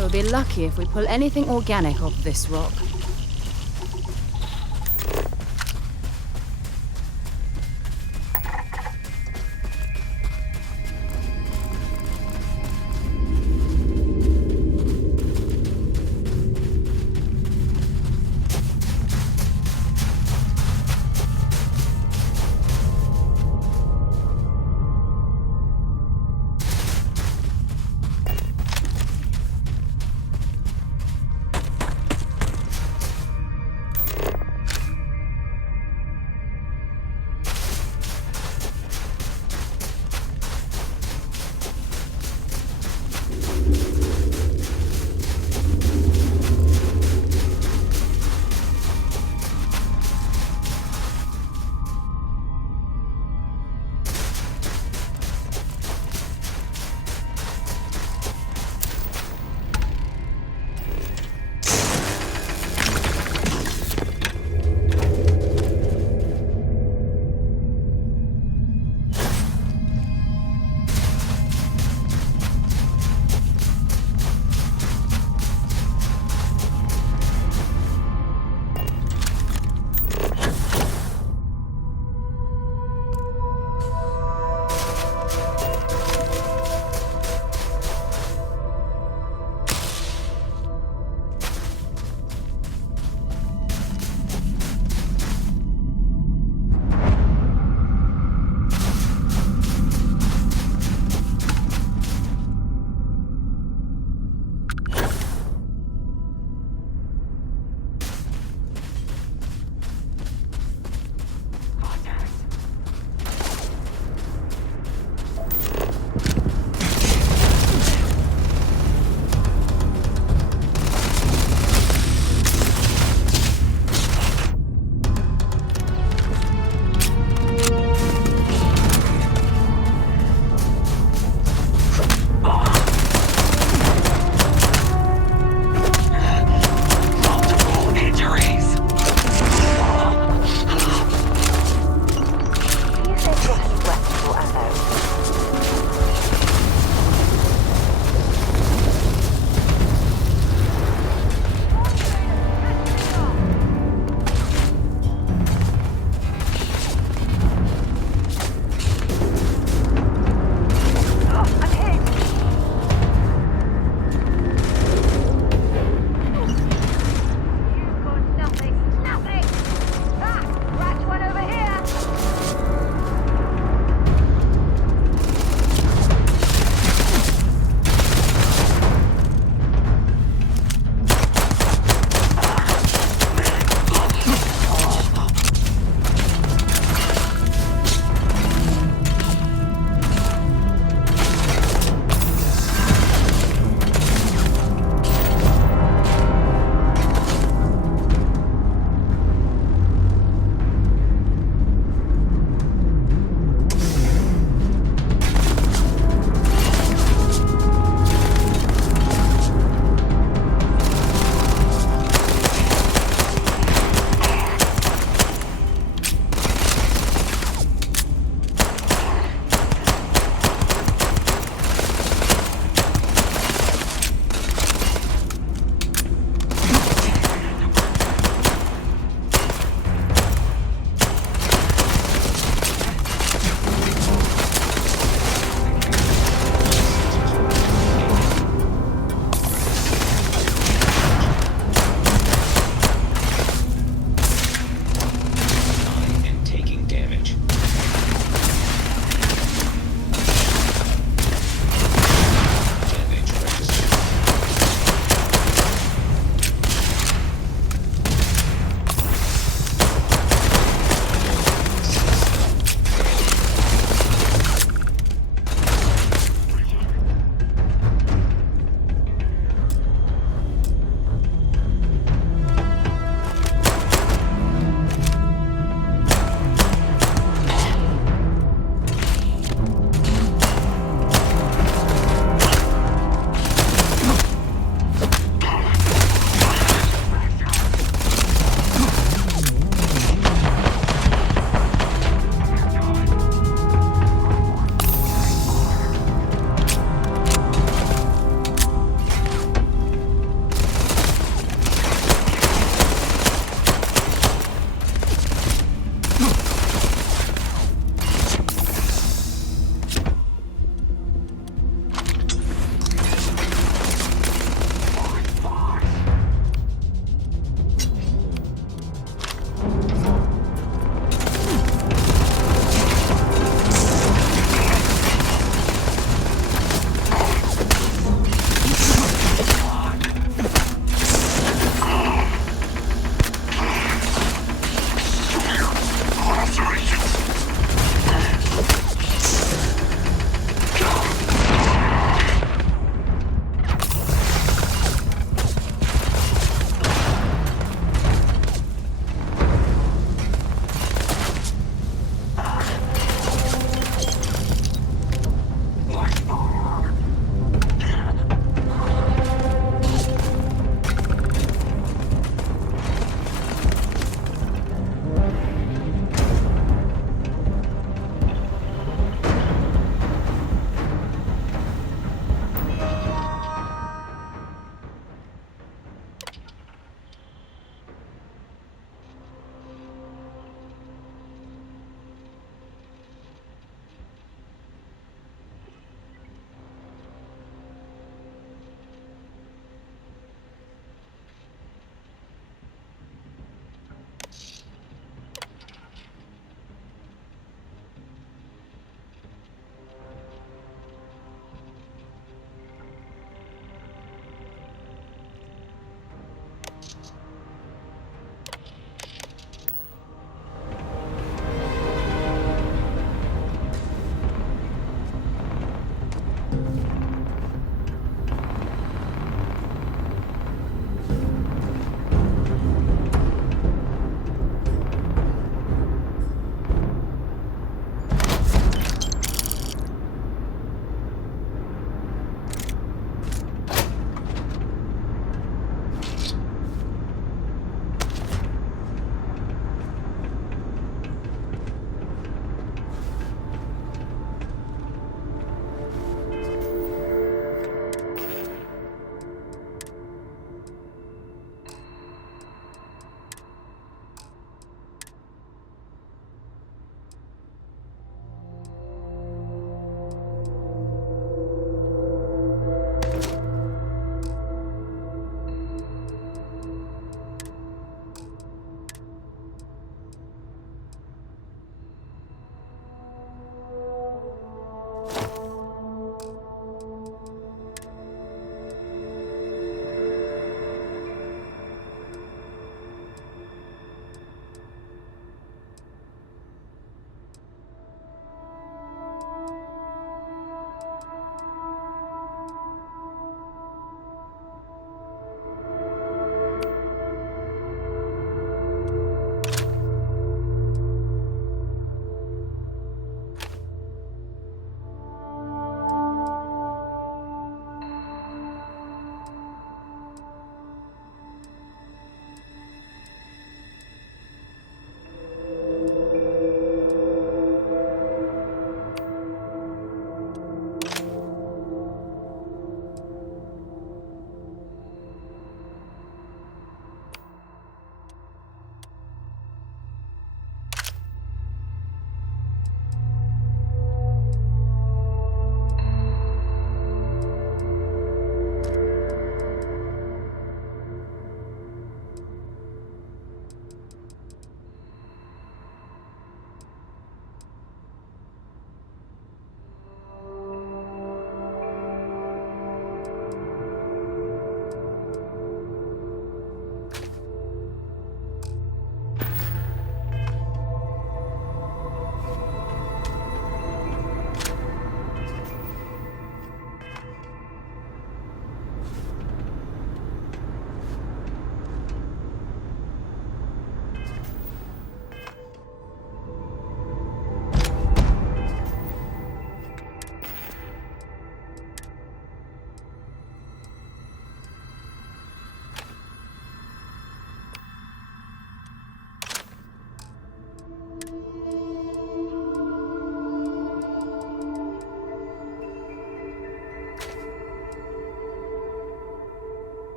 We'll be lucky if we pull anything organic off this rock.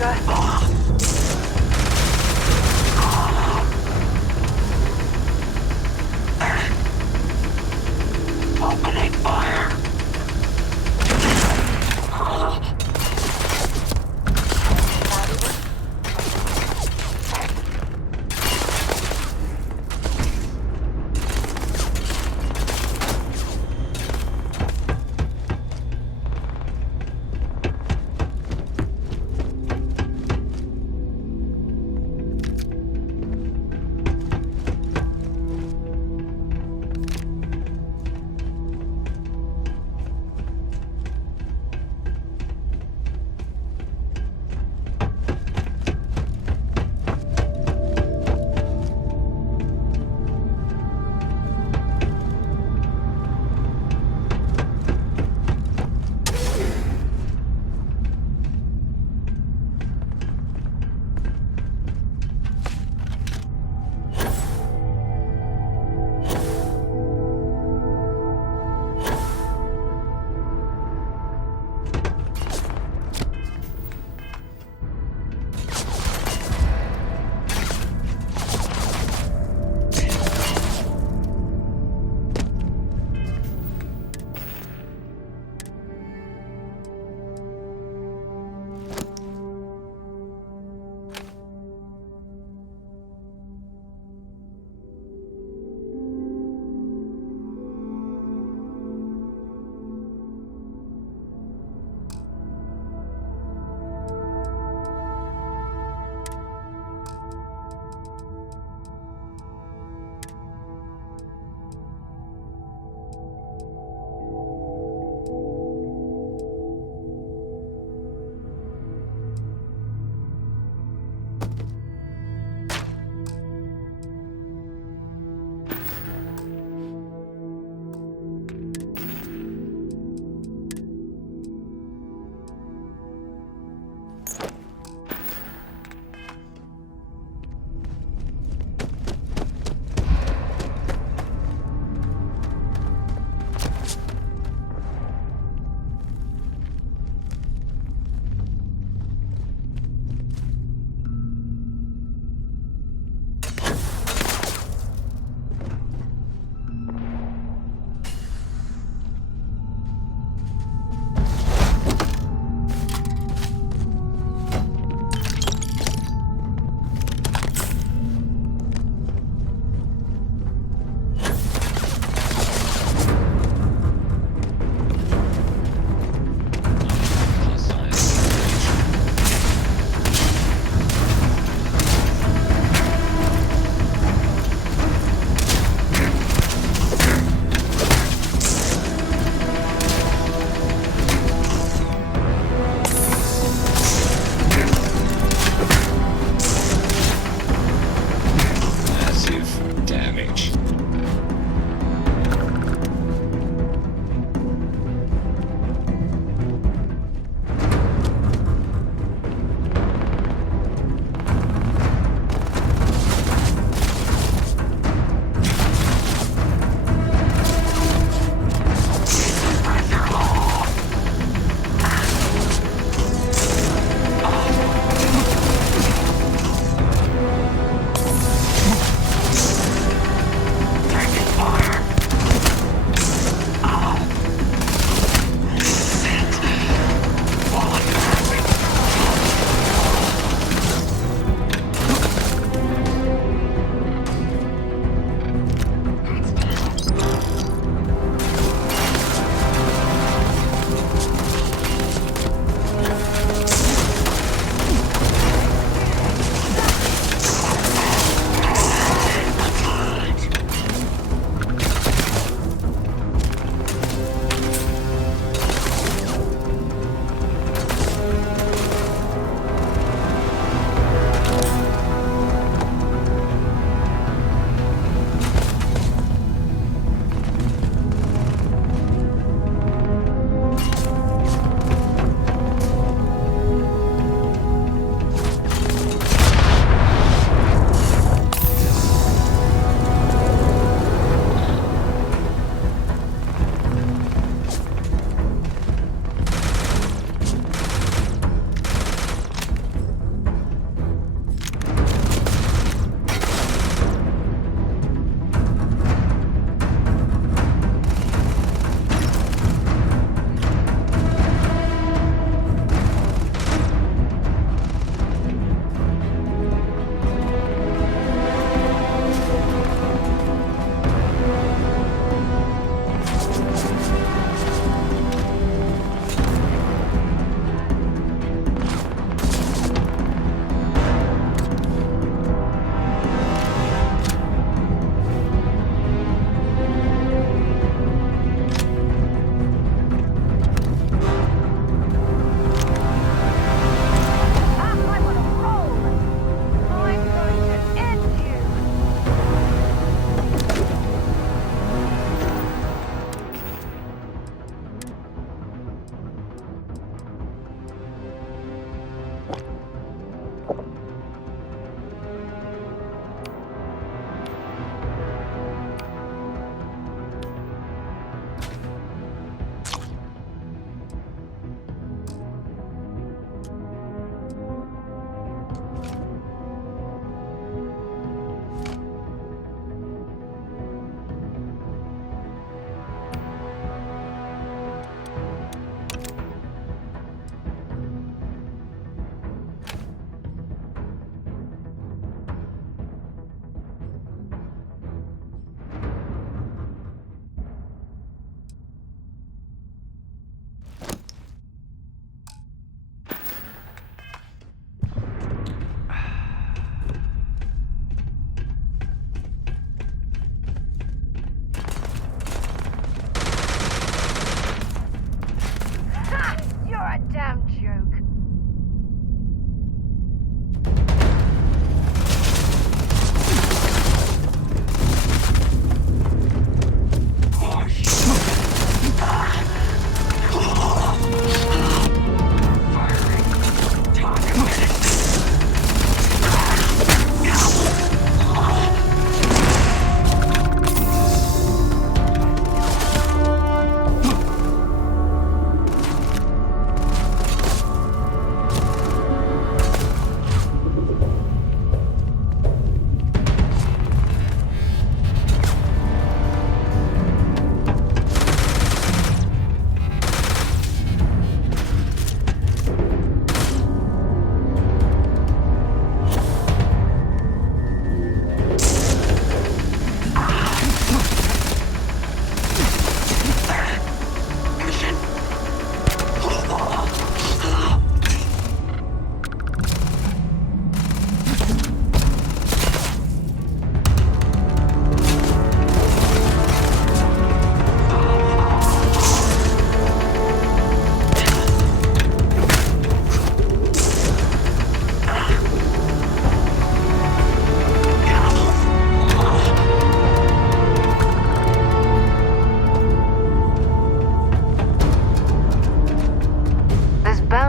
longer. Opening fire.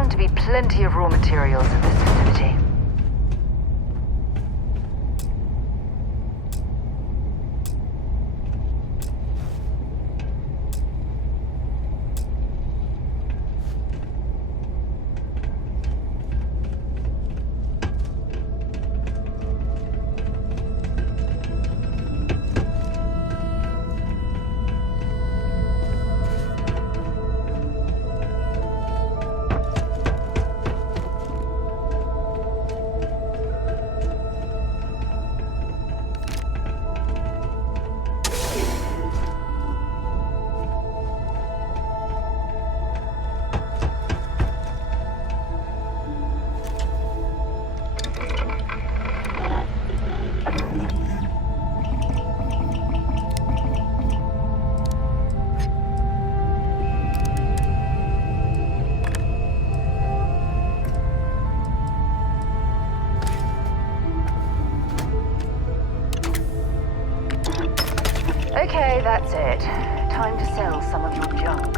to be plenty of raw materials at this facility. Okay, that's it. Time to sell some of your junk.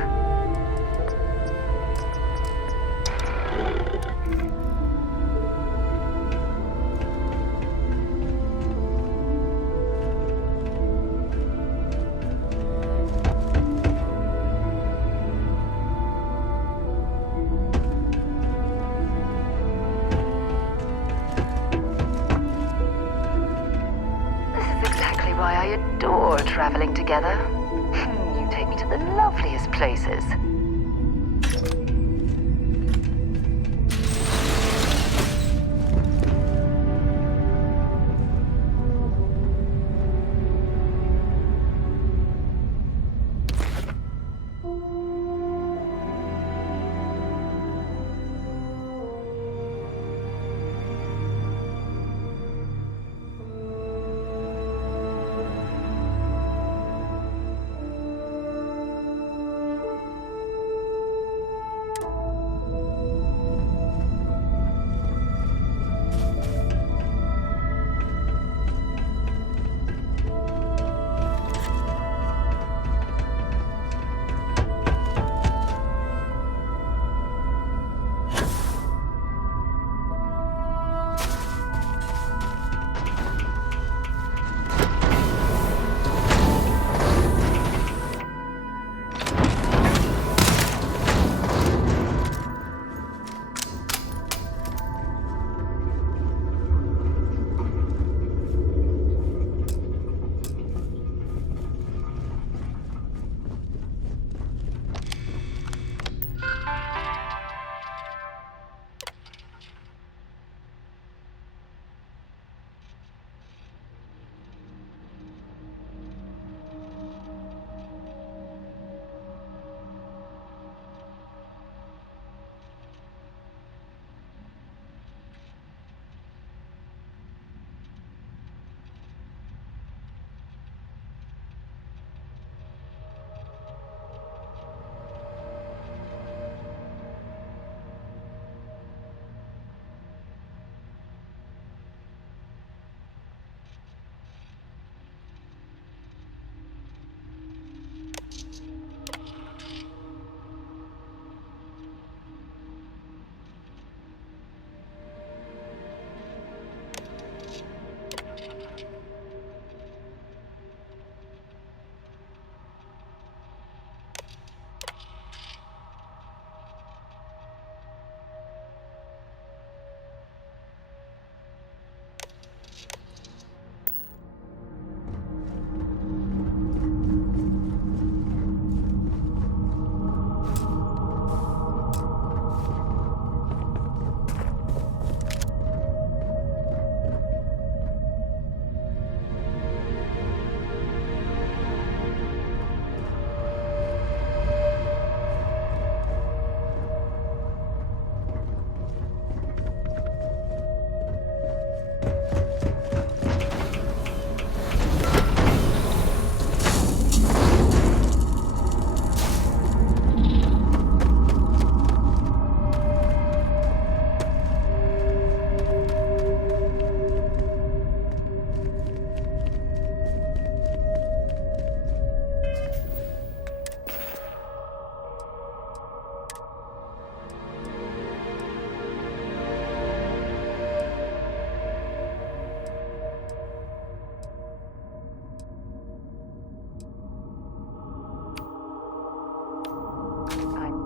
Why I adore traveling together. You take me to the loveliest places.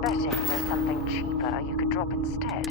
betting there's something cheaper you could drop instead.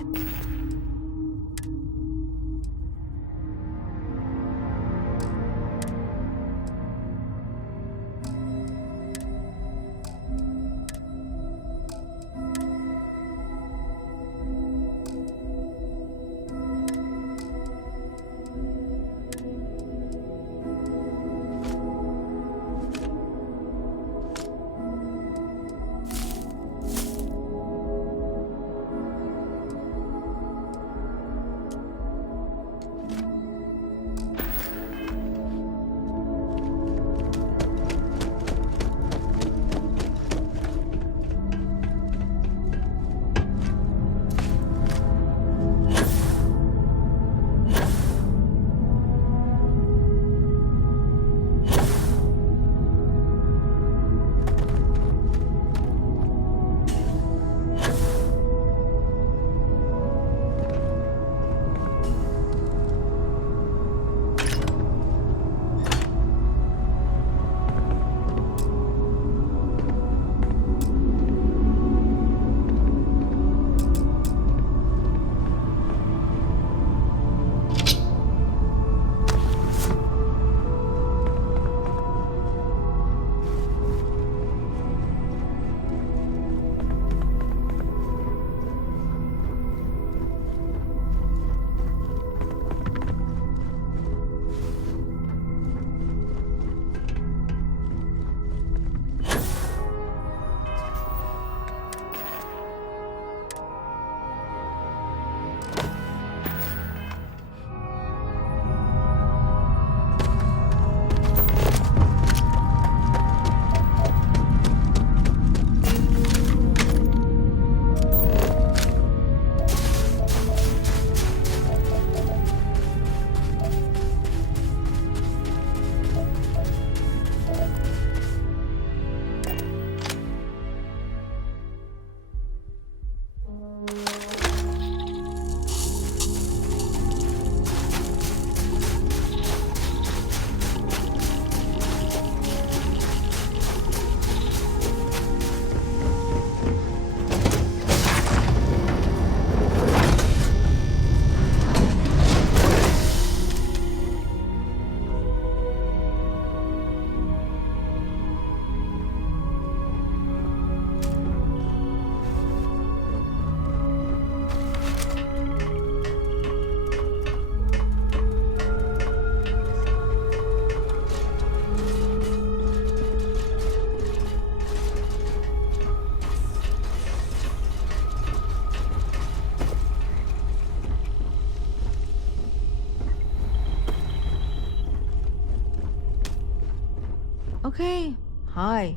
Okay, hi.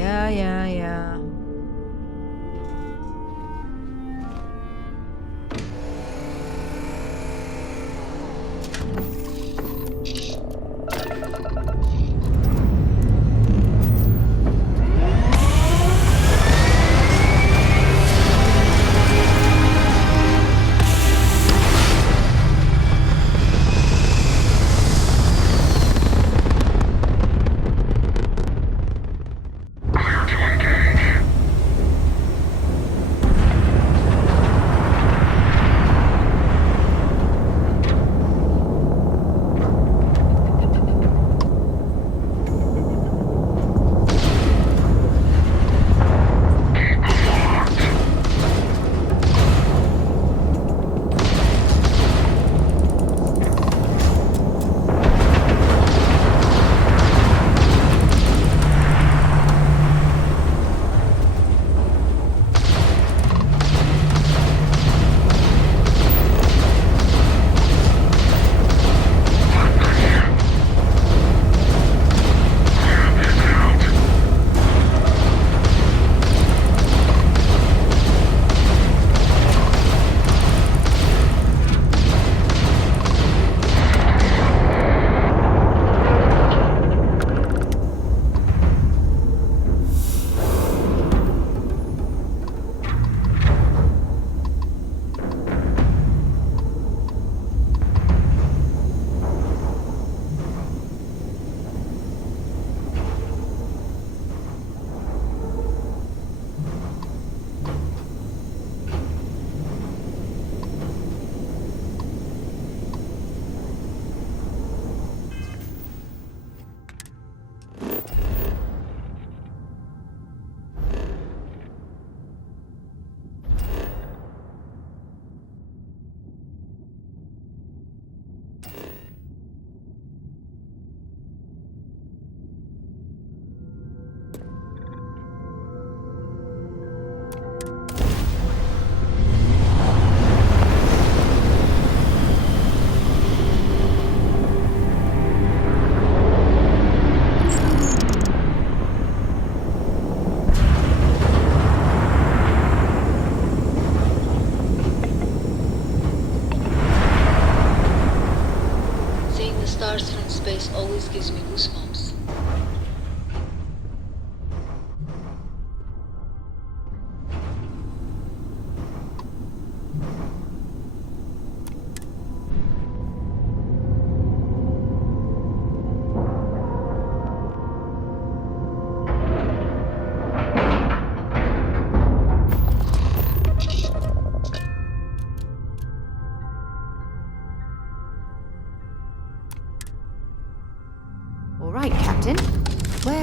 Yeah.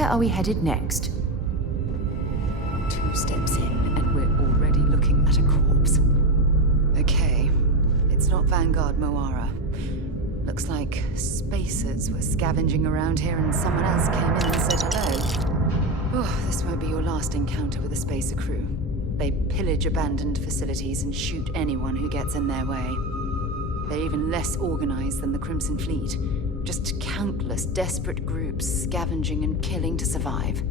Where are we headed next? 2 steps in, and we're already looking at a corpse. Okay, it's not Vanguard Moara. Looks like spacers were scavenging around here and someone else came in and said hello. Oh, this won't be your last encounter with a spacer crew. They pillage abandoned facilities and shoot anyone who gets in their way. They're even less organized than the Crimson Fleet. Just countless desperate groups scavenging and killing to survive.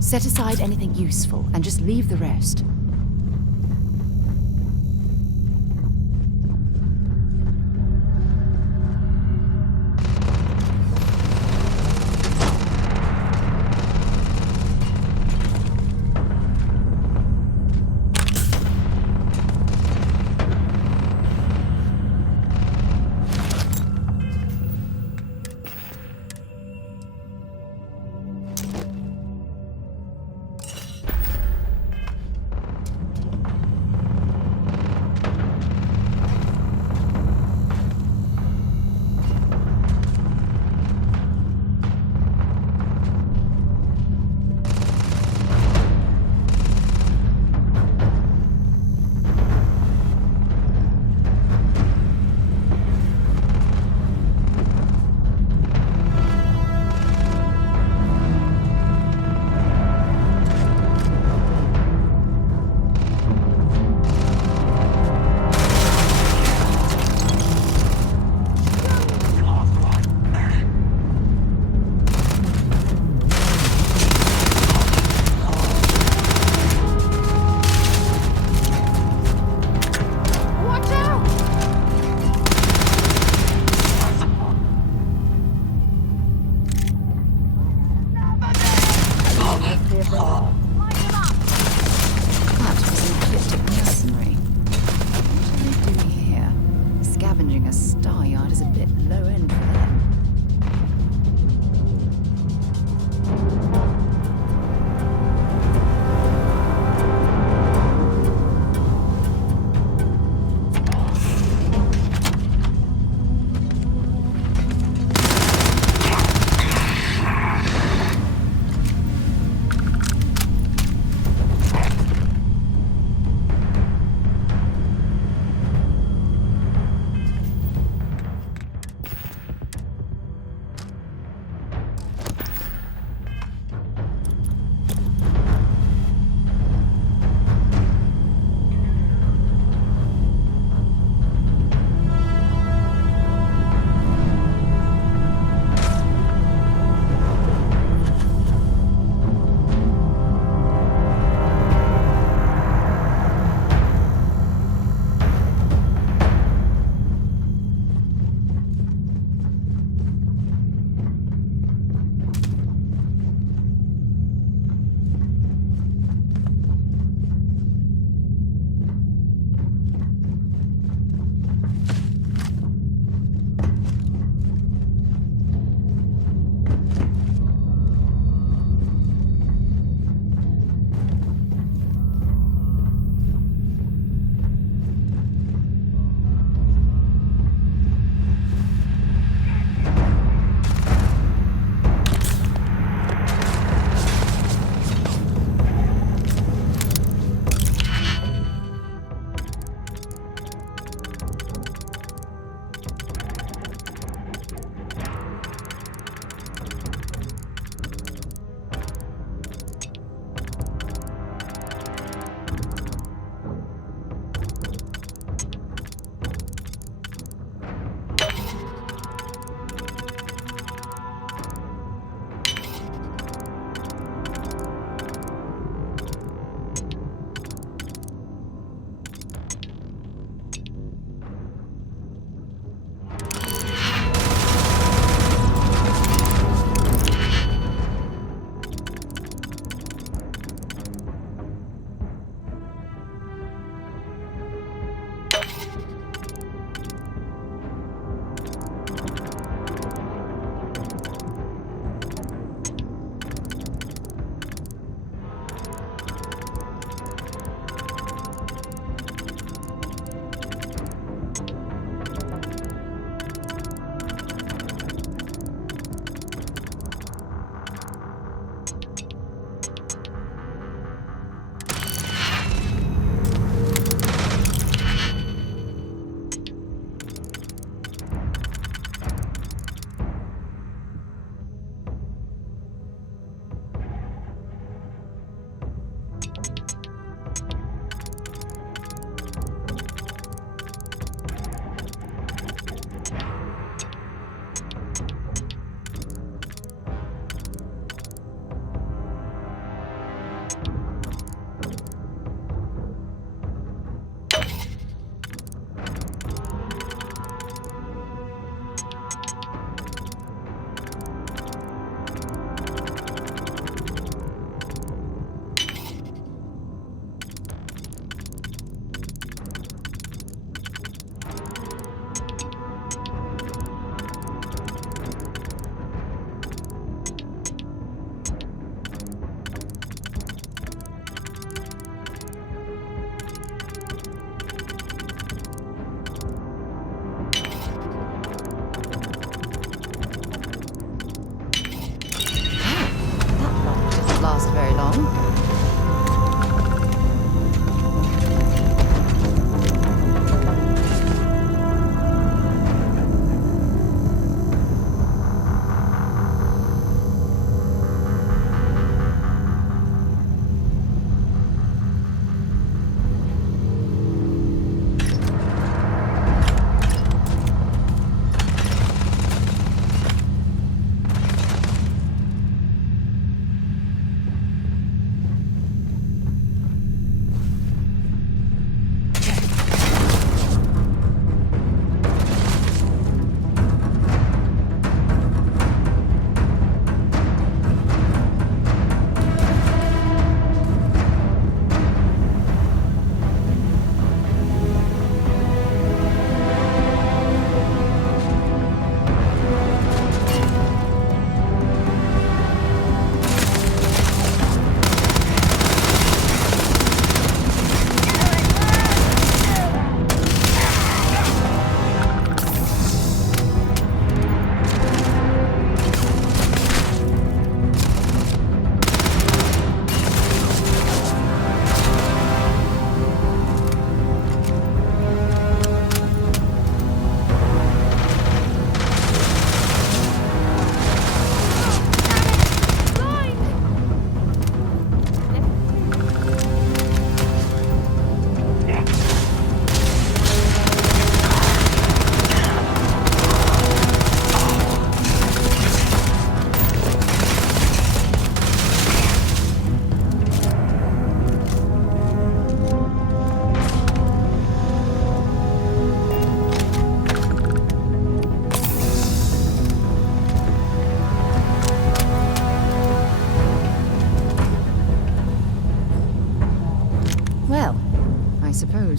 Set aside anything useful and just leave the rest.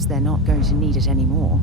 knows they're not going to need it anymore.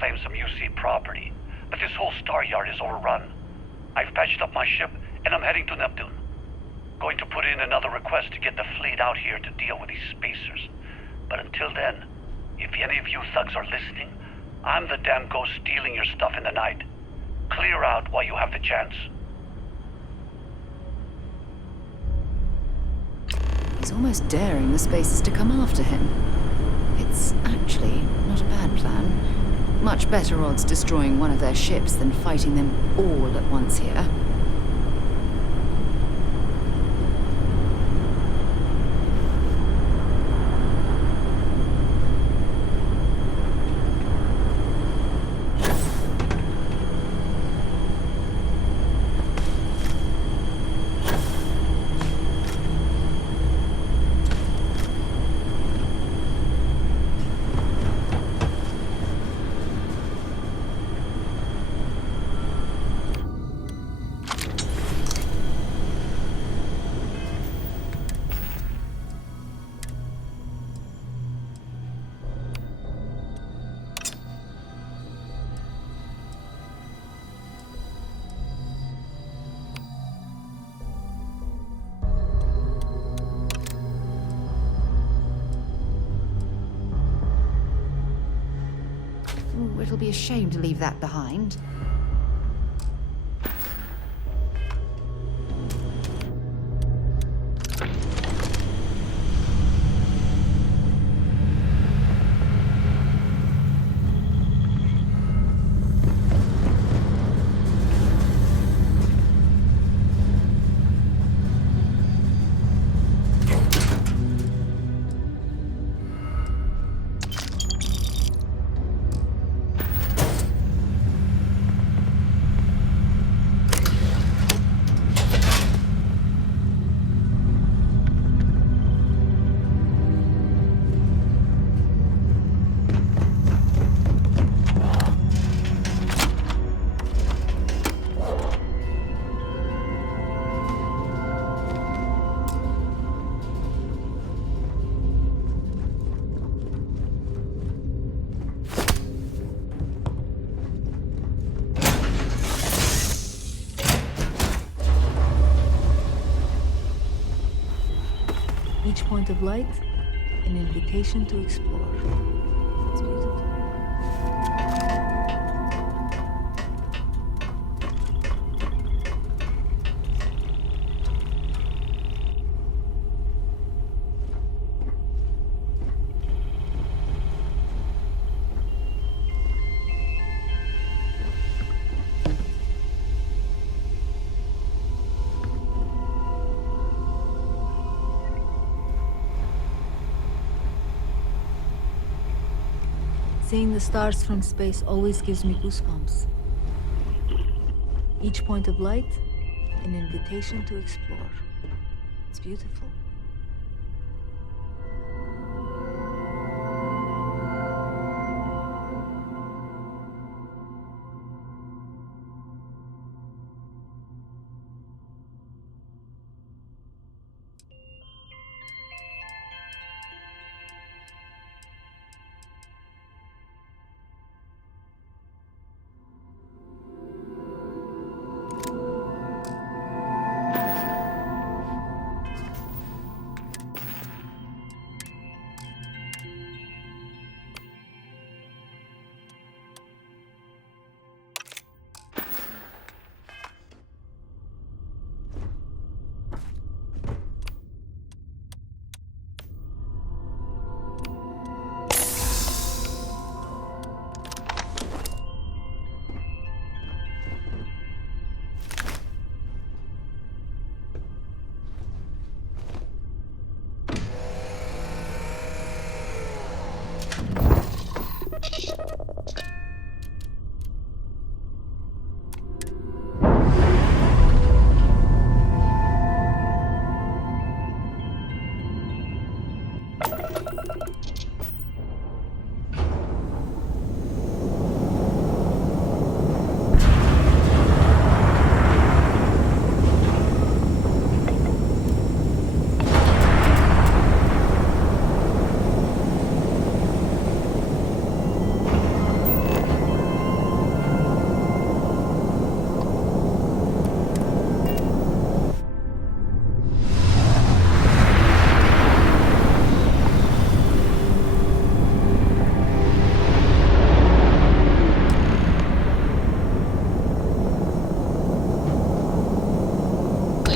reclaim some UC property, but this whole star yard is overrun. I've patched up my ship, and I'm heading to Neptune. Going to put in another request to get the fleet out here to deal with these spacers. But until then, if any of you thugs are listening, I'm the damn ghost stealing your stuff in the night. Clear out while you have the chance. He's almost daring the spacers to come after him. It's actually not a bad plan. Much better odds destroying one of their ships than fighting them all at once here. Ooh, it'll be a shame to leave that behind. Each point of light, an invitation to explore. It's beautiful. Seeing the stars from space always gives me goosebumps. Each point of light, an invitation to explore. It's beautiful.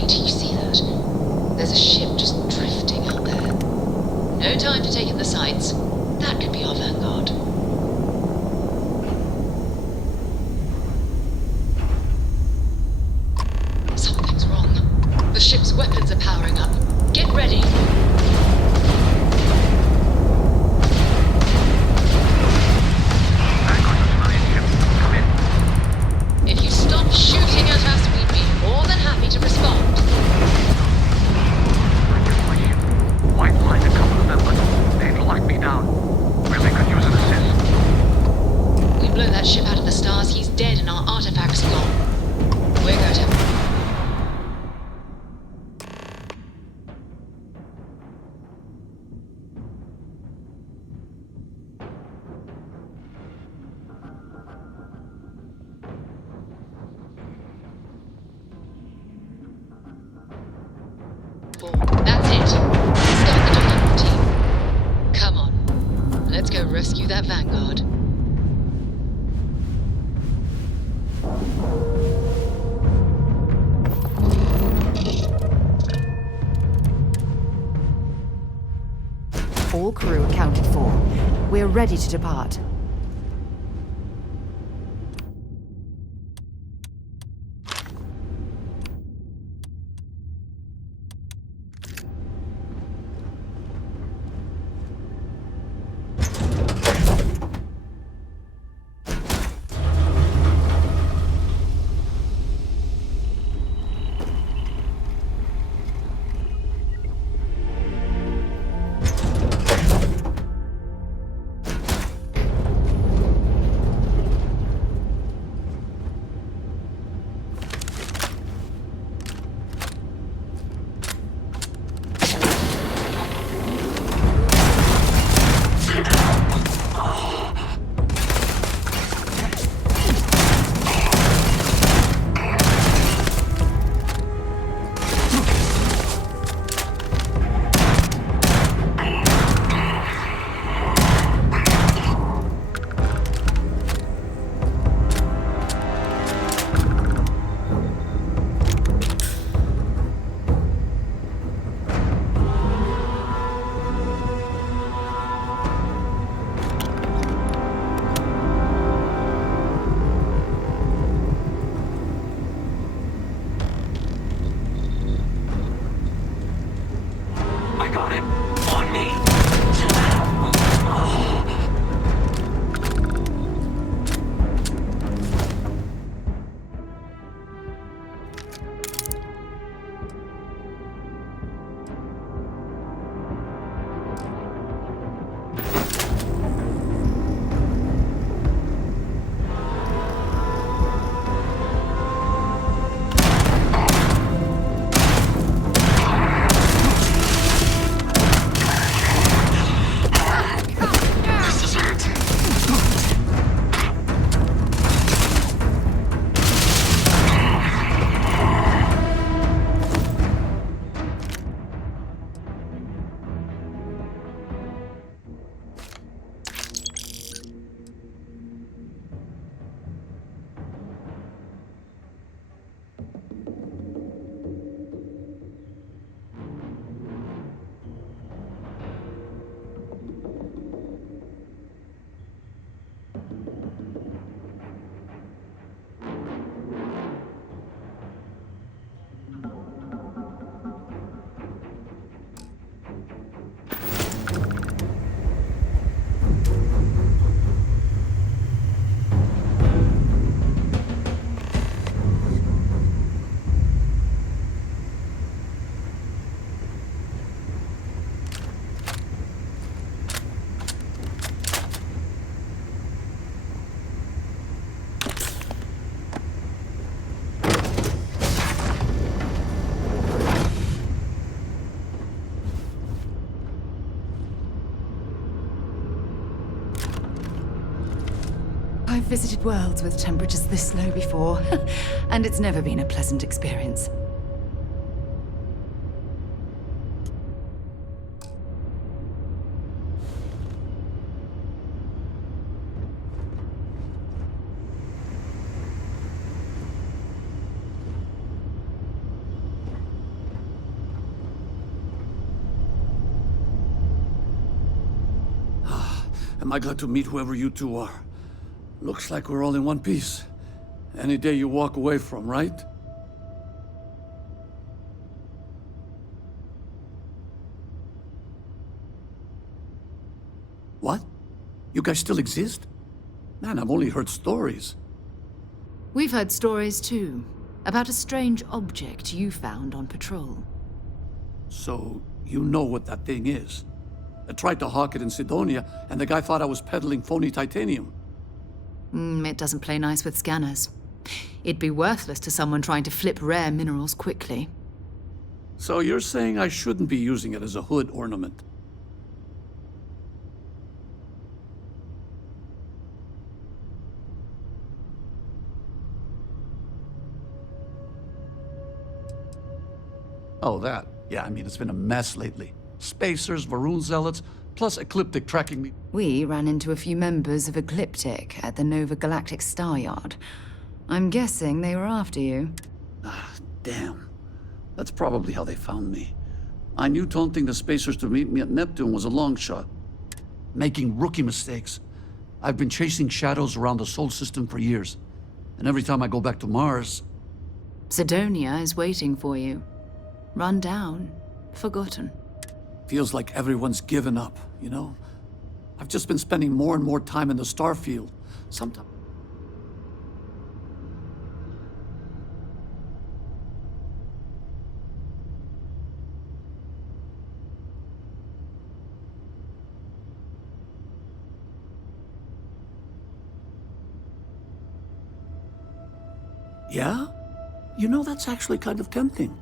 Wait, you see that? There's a ship just drifting out there. No time to take in the sights. That could be our vanguard. Something's wrong. The ship's weapons are powering up. Get ready. If you stop shooting at us, we'd be more than happy to respond. White line a couple of them, but they've locked me down. Really could use an assist. We blow that ship out of the stars, he's dead and our artifacts gone. We're going to... That's it. Start the docking team. Come on. Let's go rescue that vanguard. All crew accounted for. We're ready to depart. I've visited worlds with temperatures this low before, and it's never been a pleasant experience. Am I glad to meet whoever you two are. Looks like we're all in one piece. Any day you walk away from, right? What? You guys still exist? Man, I've only heard stories. We've heard stories too, about a strange object you found on patrol. So, you know what that thing is? I tried to hawk it in Sidonia, and the guy thought I was peddling phony titanium. It doesn't play nice with scanners. It'd be worthless to someone trying to flip rare minerals quickly. So you're saying I shouldn't be using it as a hood ornament? Oh, that. Yeah, I mean, it's been a mess lately. Spacers, Varun zealots, plus Ecliptic tracking me. We ran into a few members of Ecliptic at the Nova Galactic Star Yard. I'm guessing they were after you. Ah, damn. That's probably how they found me. I knew taunting the Spacers to meet me at Neptune was a long shot. Making rookie mistakes. I've been chasing shadows around the Sol system for years. And every time I go back to Mars... Sidonia is waiting for you. Run down. Forgotten. Feels like everyone's given up, you know? I've just been spending more and more time in the Starfield. Sometimes... Yeah? You know, that's actually kind of tempting.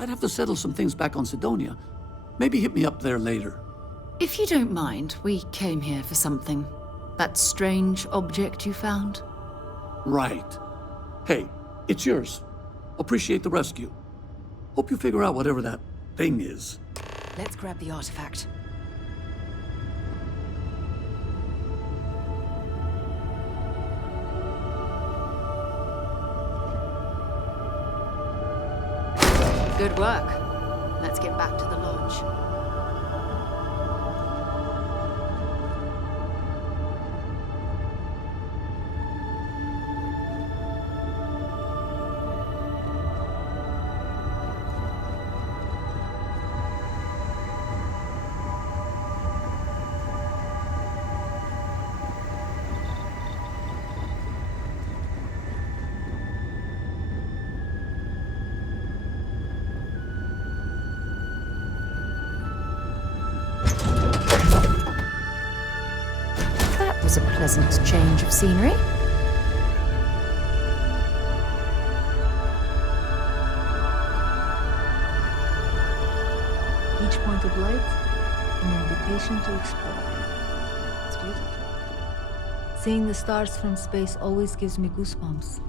I'd have to settle some things back on Sidonia. Maybe hit me up there later. If you don't mind, we came here for something. That strange object you found? Right. Hey, it's yours. Appreciate the rescue. Hope you figure out whatever that thing is. Let's grab the artifact. Good work. Let's get back to the lodge. Was a pleasant change of scenery. Each point of light, an invitation to explore. It's beautiful. Seeing the stars from space always gives me goosebumps.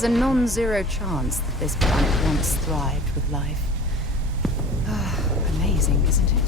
There's a non-zero chance that this planet once thrived with life. Amazing, isn't it?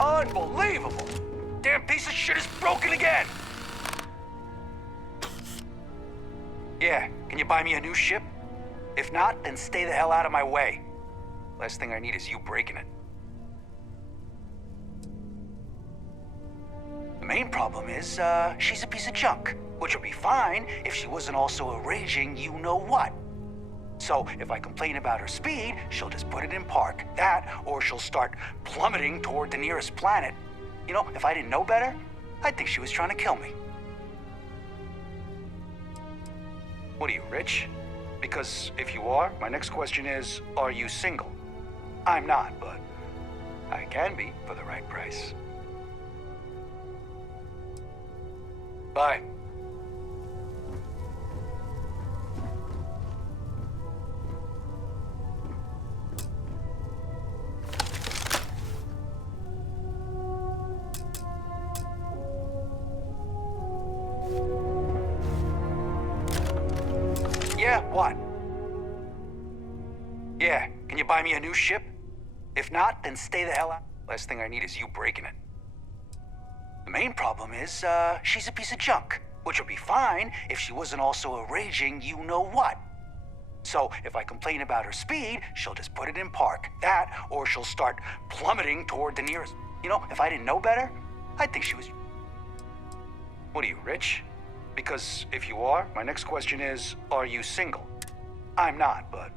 Unbelievable! Damn piece of shit is broken again! Yeah, can you buy me a new ship? If not, then stay the hell out of my way. Last thing I need is you breaking it. The main problem is, she's a piece of junk, which would be fine if she wasn't also a raging you-know-what. So, if I complain about her speed, she'll just put it in park. That, or she'll start plummeting toward the nearest planet. You know, if I didn't know better, I'd think she was trying to kill me. What are you, rich? Because if you are, my next question is, are you single? I'm not, but I can be for the right price. Bye. Yeah, what? Yeah, can you buy me a new ship? If not, then stay the hell out. Last thing I need is you breaking it. The main problem is, she's a piece of junk, which would be fine if she wasn't also a raging you-know-what. So, if I complain about her speed, she'll just put it in park. That, or she'll start plummeting toward the nearest... You know, if I didn't know better, I'd think she was... What are you, rich? Because if you are, my next question is, are you single? I'm not, but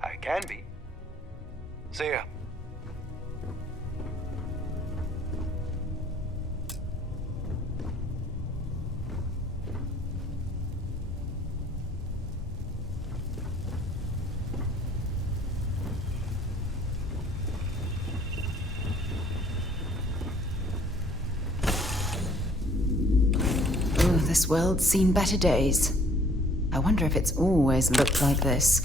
I can be. See ya. This world's seen better days. I wonder if it's always looked like this.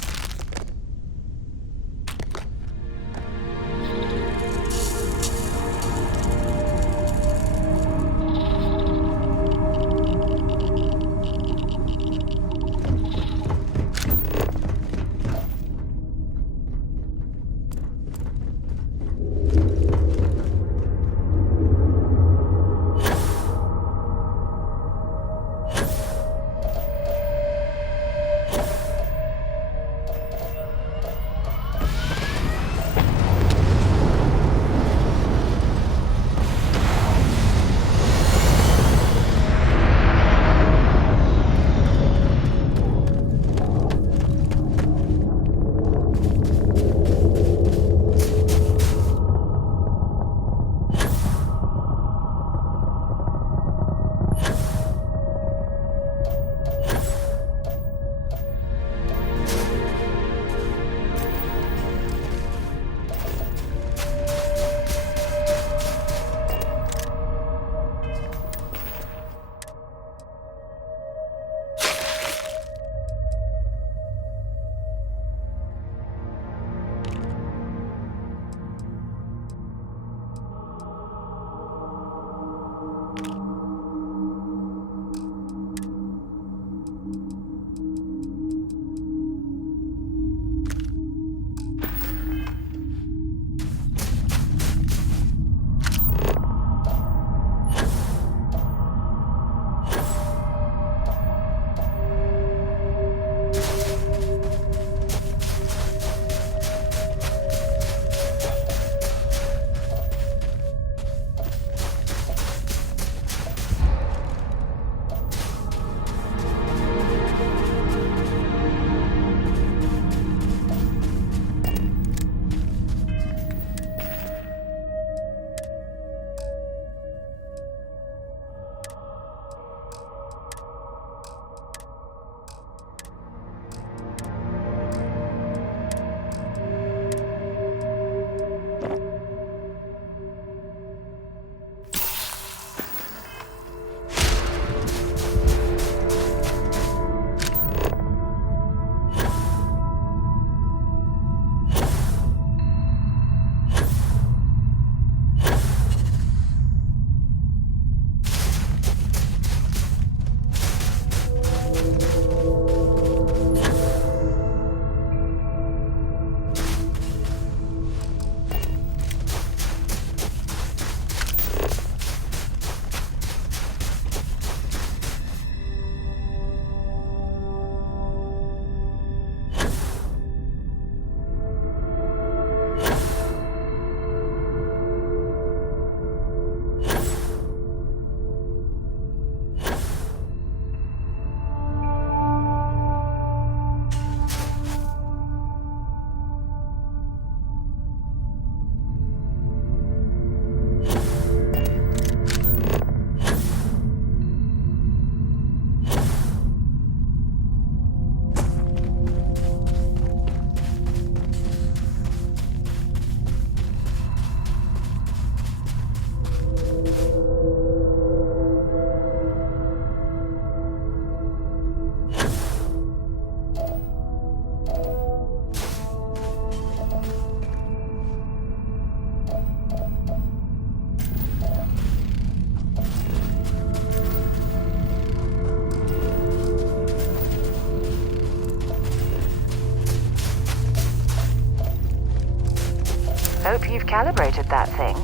Hope you've calibrated that thing.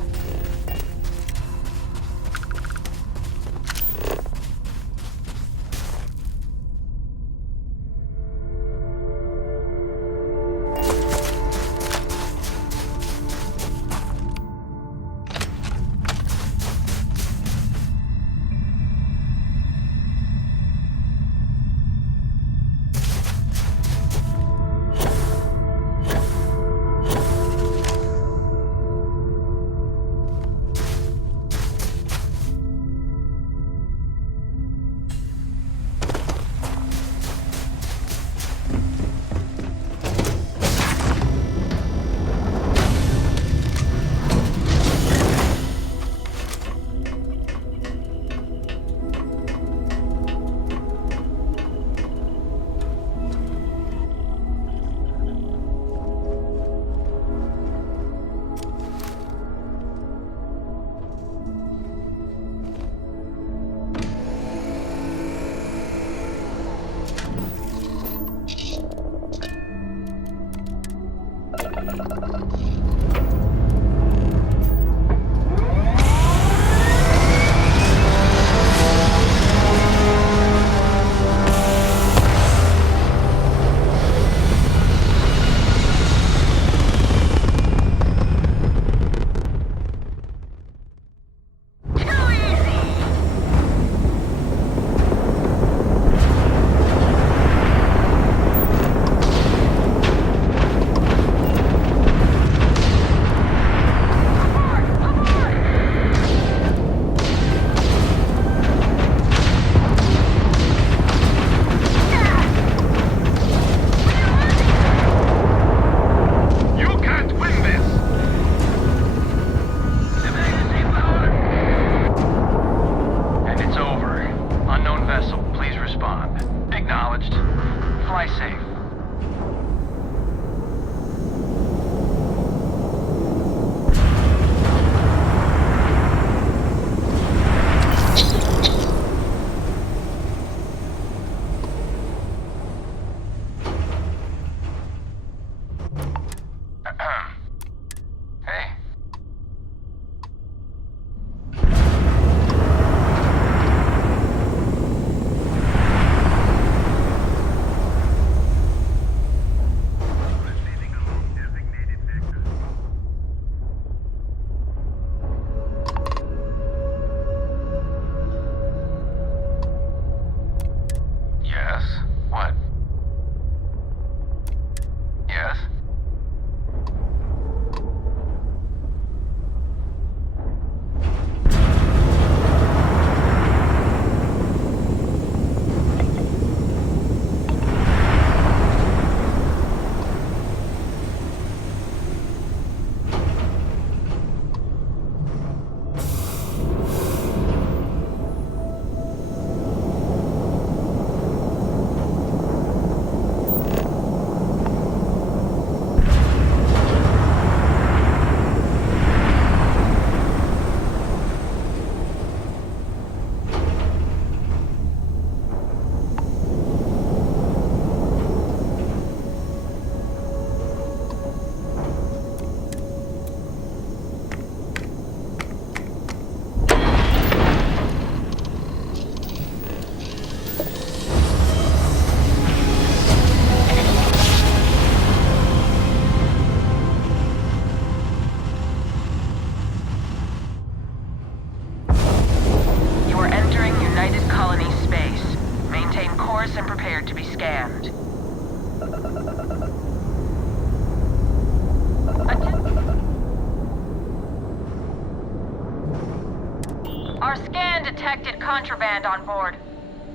Our scan detected contraband on board.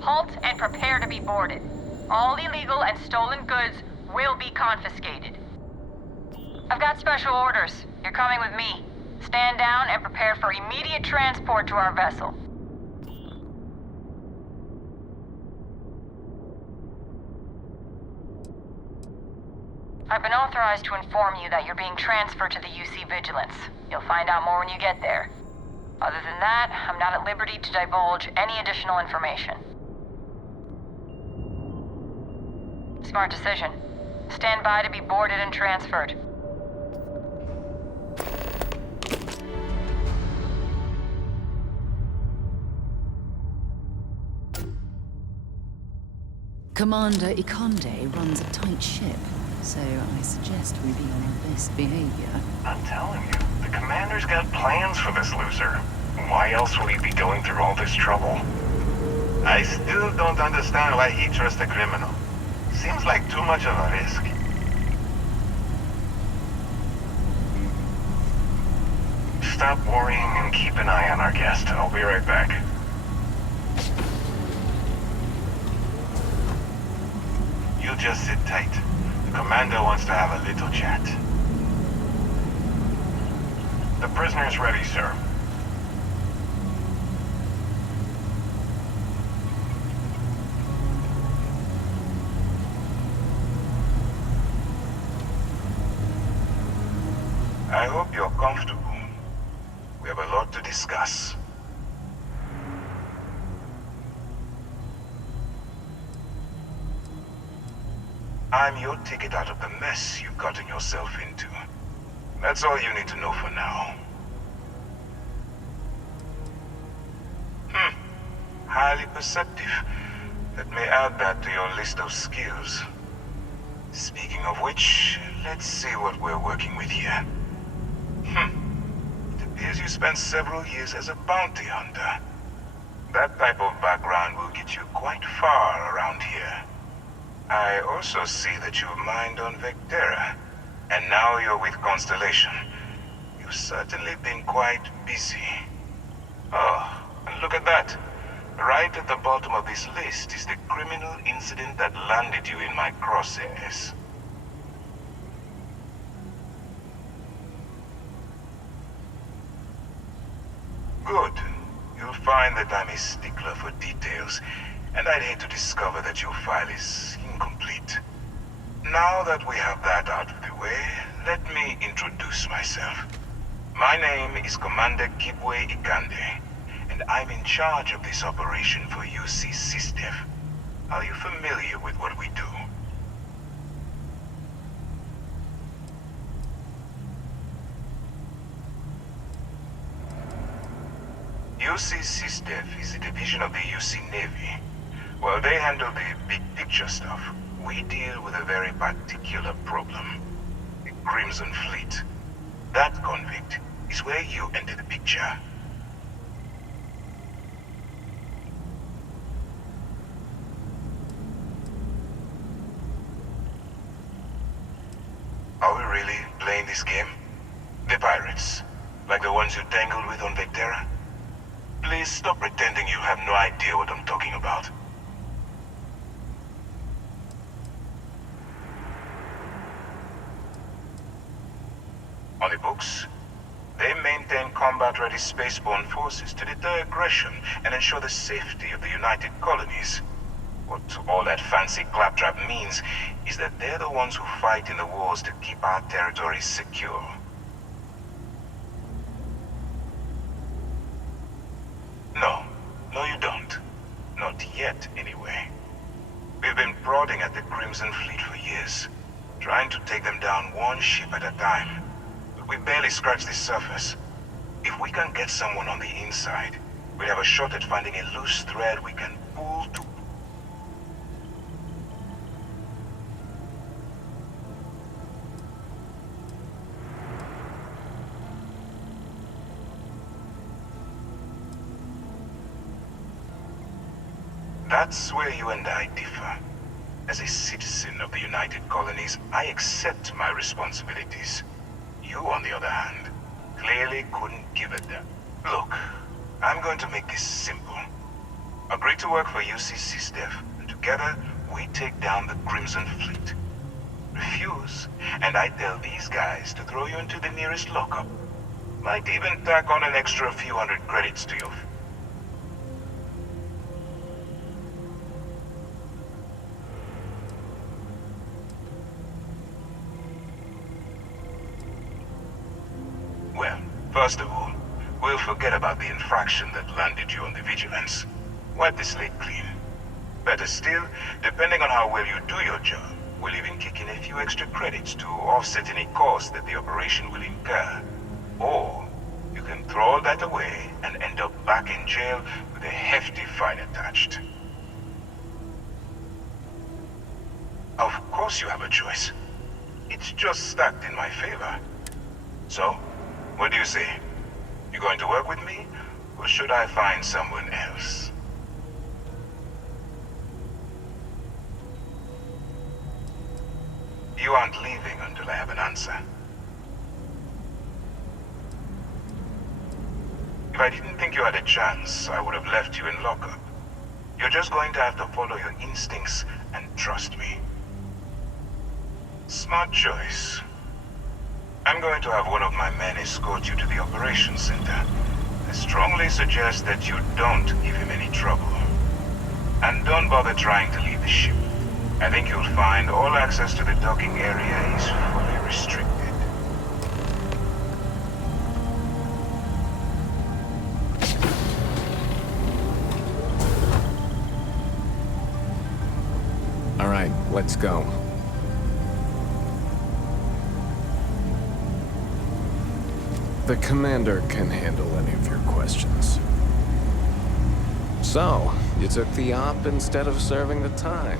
Halt and prepare to be boarded. All illegal and stolen goods will be confiscated. I've got special orders. You're coming with me. Stand down and prepare for immediate transport to our vessel. I've been authorized to inform you that you're being transferred to the UC Vigilance. You'll find out more when you get there. Other than that, I'm not at liberty to divulge any additional information. Smart decision. Stand by to be boarded and transferred. Commander Ikonde runs a tight ship, so I suggest we be on our best behavior. I'm telling you, the commander's got plans for this loser. Why else would he be going through all this trouble? I still don't understand why he trusts a criminal. Seems like too much of a risk. Stop worrying and keep an eye on our guest. I'll be right back. You just sit tight. The commander wants to have a little chat. The prisoner's ready, sir. I hope you're comfortable. We have a lot to discuss. I'm your ticket out of the mess you've gotten yourself into. That's all you need to know for now. Highly perceptive. Let me add that to your list of skills. Speaking of which, let's see what we're working with here. It appears you spent several years as a bounty hunter. That type of background will get you quite far around here. I also see that you've mined on Vectera, and now you're with Constellation. You've certainly been quite busy. Oh, and look at that. Right at the bottom of this list is the criminal incident that landed you in my crosshairs. Good. You'll find that I'm a stickler for details, and I'd hate to discover that your file is incomplete. Now that we have that out of the way, let me introduce myself. My name is Commander Kibwe Ikande, and I'm in charge of this operation for UC SysDev. Are you familiar with what we do? UC SysDev is a division of the UC Navy. While they handle the big picture stuff, we deal with a very particular problem. The Crimson Fleet. That convict is where you enter the picture. Are we really playing this game? The pirates, like the ones you tangled with on Vectera? Please stop pretending you have no idea what I'm talking about. On the books, they maintain combat-ready spaceborne forces to deter aggression and ensure the safety of the United Colonies. What all that fancy claptrap means is that they're the ones who fight in the wars to keep our territories secure. No, you don't. Not yet, anyway. We've been prodding at the Crimson Fleet for years, trying to take them down one ship at a time. But we barely scratched the surface. If we can get someone on the inside, we have a shot at finding a loose thread we can pull to... That's where you and I differ. As a citizen of the United Colonies, I accept my responsibilities. You, on the other hand, clearly couldn't give it them. Look, I'm going to make this simple. Agree to work for UC SysDev, and together we take down the Crimson Fleet. Refuse, and I tell these guys to throw you into the nearest lockup. Might even tack on an extra few hundred credits to your... Well, first of all, we'll forget about the infraction that landed you on the Vigilance. Wipe the slate clean. Better still, depending on how well you do your job, we'll even kick in a few extra credits to offset any cost that the operation will incur. Or, you can throw all that away and end up back in jail with a hefty fine attached. Of course you have a choice. It's just stacked in my favor. So, what do you say? You going to work with me, or should I find someone else? You aren't leaving until I have an answer. If I didn't think you had a chance, I would have left you in lockup. You're just going to have to follow your instincts and trust me. Smart choice. I'm going to have one of my men escort you to the operations center. I strongly suggest that you don't give him any trouble. And don't bother trying to leave the ship. I think you'll find all access to the docking area is fully restricted. All right, let's go. The commander can handle any of your questions. So, you took the op instead of serving the time.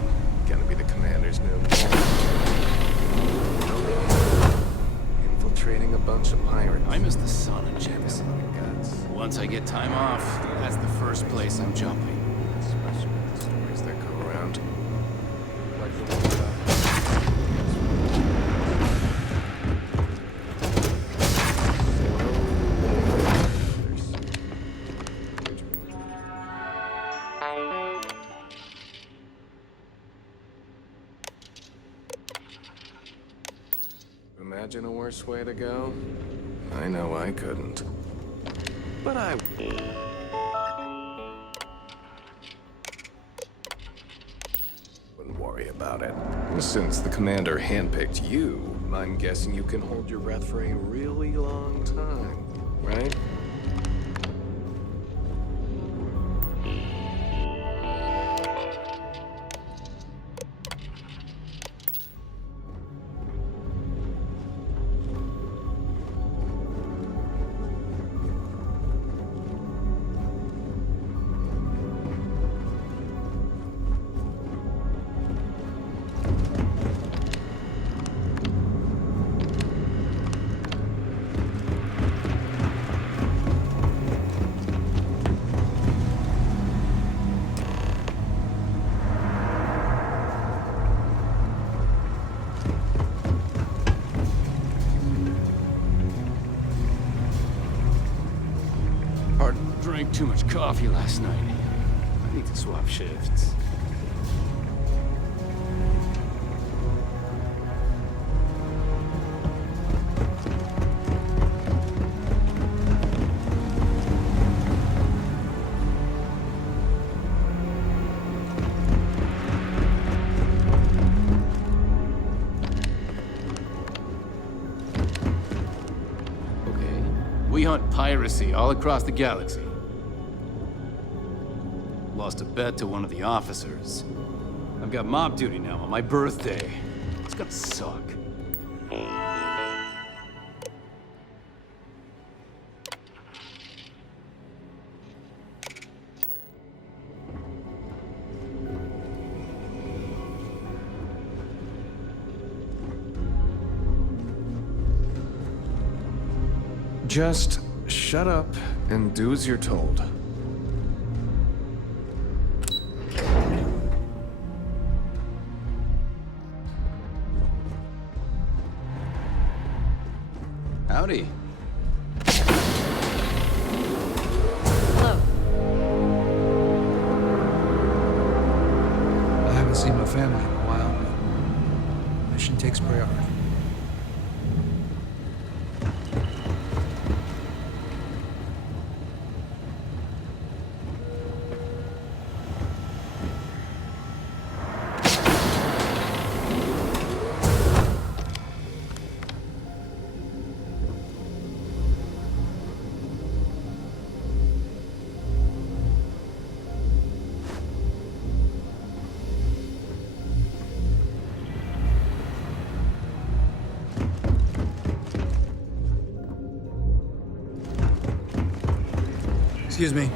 Gonna be the commander's new infiltrating a bunch of pirates. I'm as the son of Jefferson. Once I get time off, that's the first place I'm jumping. Especially with the stories that come around. Like the one Imagine a worse way to go? I know I couldn't. But I... wouldn't worry about it. Since the commander handpicked you, I'm guessing you can hold your breath for a really long time, right? Drank too much coffee last night. I need to swap shifts. Okay. We hunt piracy all across the galaxy. Lost a bet to one of the officers. I've got mob duty now on my birthday. It's gonna suck. Just shut up and do as you're told. Howdy. Hello. I haven't seen my family in a while, but mission takes priority. Excuse me.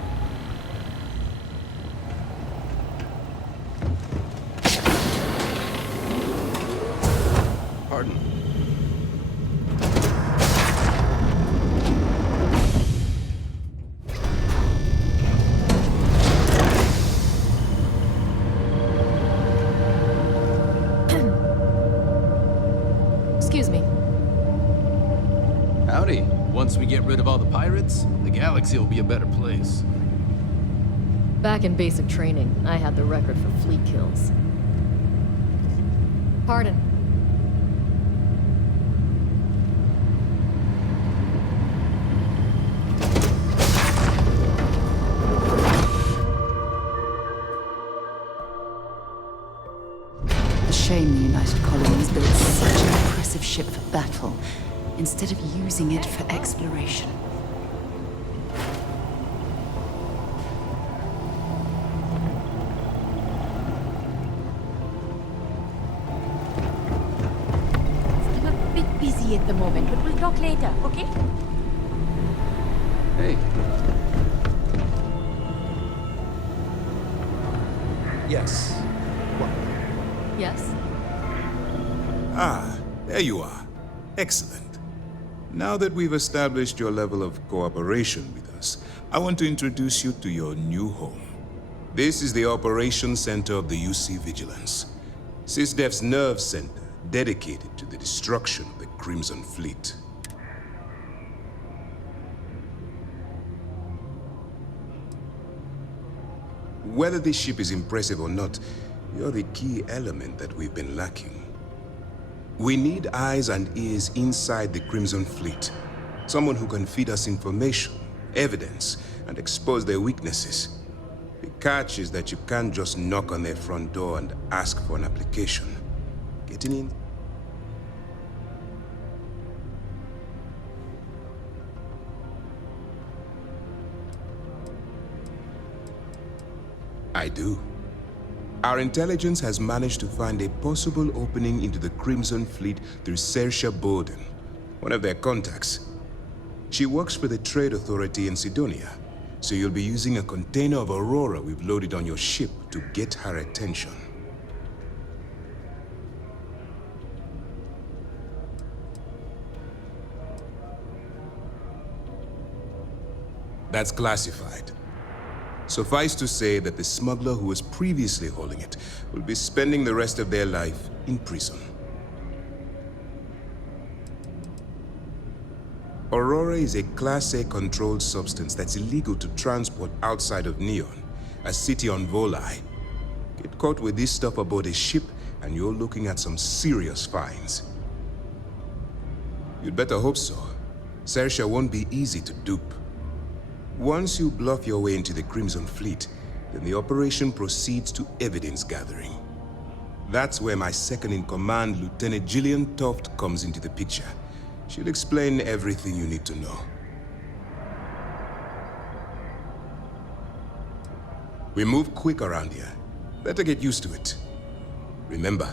Excuse me. Howdy. Once we get rid of all the pirates, the galaxy will be a better place. Back in basic training, I had the record for fleet kills. Pardon. Shame the United Colonies built such an impressive ship for battle, instead of using it for exploration. I'm a bit busy at the moment, but we'll talk later, okay? Hey. Yes. What? Yes? Ah, there you are. Excellent. Now that we've established your level of cooperation with us, I want to introduce you to your new home. This is the Operations Center of the UC Vigilance, SysDef's nerve center dedicated to the destruction of the Crimson Fleet. Whether this ship is impressive or not, you're the key element that we've been lacking. We need eyes and ears inside the Crimson Fleet. Someone who can feed us information, evidence, and expose their weaknesses. The catch is that you can't just knock on their front door and ask for an application. Getting in? I do. Our intelligence has managed to find a possible opening into the Crimson Fleet through Saoirse Bowden, one of their contacts. She works for the Trade Authority in Sidonia, so you'll be using a container of Aurora we've loaded on your ship to get her attention. That's classified. Suffice to say that the smuggler who was previously holding it will be spending the rest of their life in prison. Aurora is a Class A controlled substance that's illegal to transport outside of Neon, a city on Volai. Get caught with this stuff aboard a ship and you're looking at some serious fines. You'd better hope so. Saoirse won't be easy to dupe. Once you bluff your way into the Crimson Fleet, then the operation proceeds to evidence gathering. That's where my second-in-command, Lieutenant Gillian Toft, comes into the picture. She'll explain everything you need to know. We move quick around here. Better get used to it. Remember,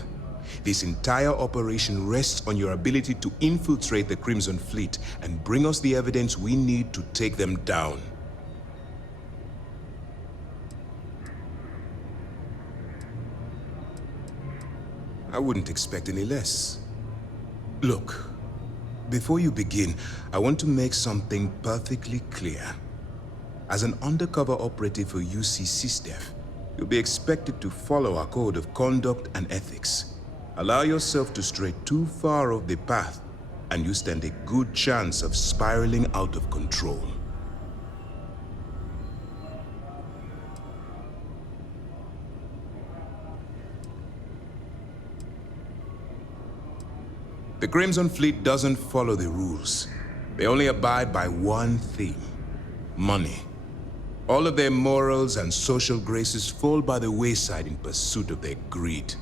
this entire operation rests on your ability to infiltrate the Crimson Fleet and bring us the evidence we need to take them down. I wouldn't expect any less. Look, before you begin, I want to make something perfectly clear. As an undercover operative for UC SysDef, you'll be expected to follow our code of conduct and ethics. Allow yourself to stray too far off the path, and you stand a good chance of spiraling out of control. The Crimson Fleet doesn't follow the rules. They only abide by one thing: money. All of their morals and social graces fall by the wayside in pursuit of their greed.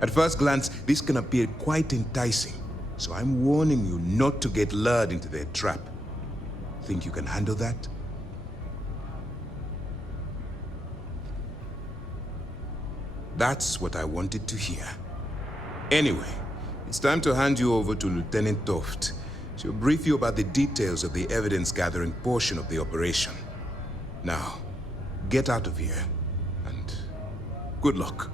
At first glance, this can appear quite enticing, so I'm warning you not to get lured into their trap. Think you can handle that? That's what I wanted to hear. Anyway, it's time to hand you over to Lieutenant Toft. She'll brief you about the details of the evidence-gathering portion of the operation. Now, get out of here, and good luck.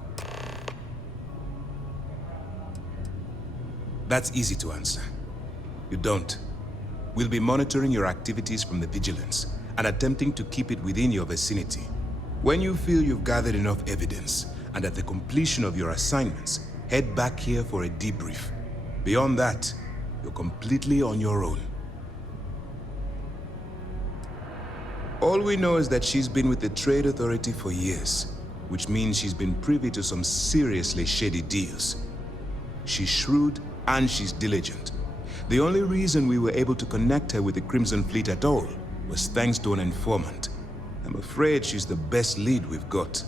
That's easy to answer. You don't. We'll be monitoring your activities from the Vigilance and attempting to keep it within your vicinity. When you feel you've gathered enough evidence, and at the completion of your assignments, head back here for a debrief. Beyond that, You're completely on your own. All we know is that she's been with the Trade Authority for years, which means she's been privy to some seriously shady deals. She's shrewd and she's diligent. The only reason we were able to connect her with the Crimson Fleet at all was thanks to an informant. I'm afraid she's the best lead we've got.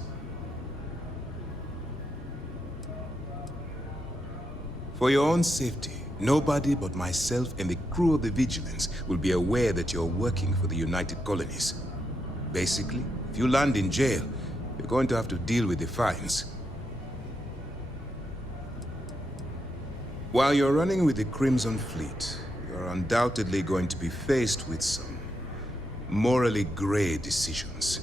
For your own safety, nobody but myself and the crew of the Vigilance will be aware that you're working for the United Colonies. Basically, if you land in jail, you're going to have to deal with the fines. While you're running with the Crimson Fleet, you're undoubtedly going to be faced with some morally gray decisions.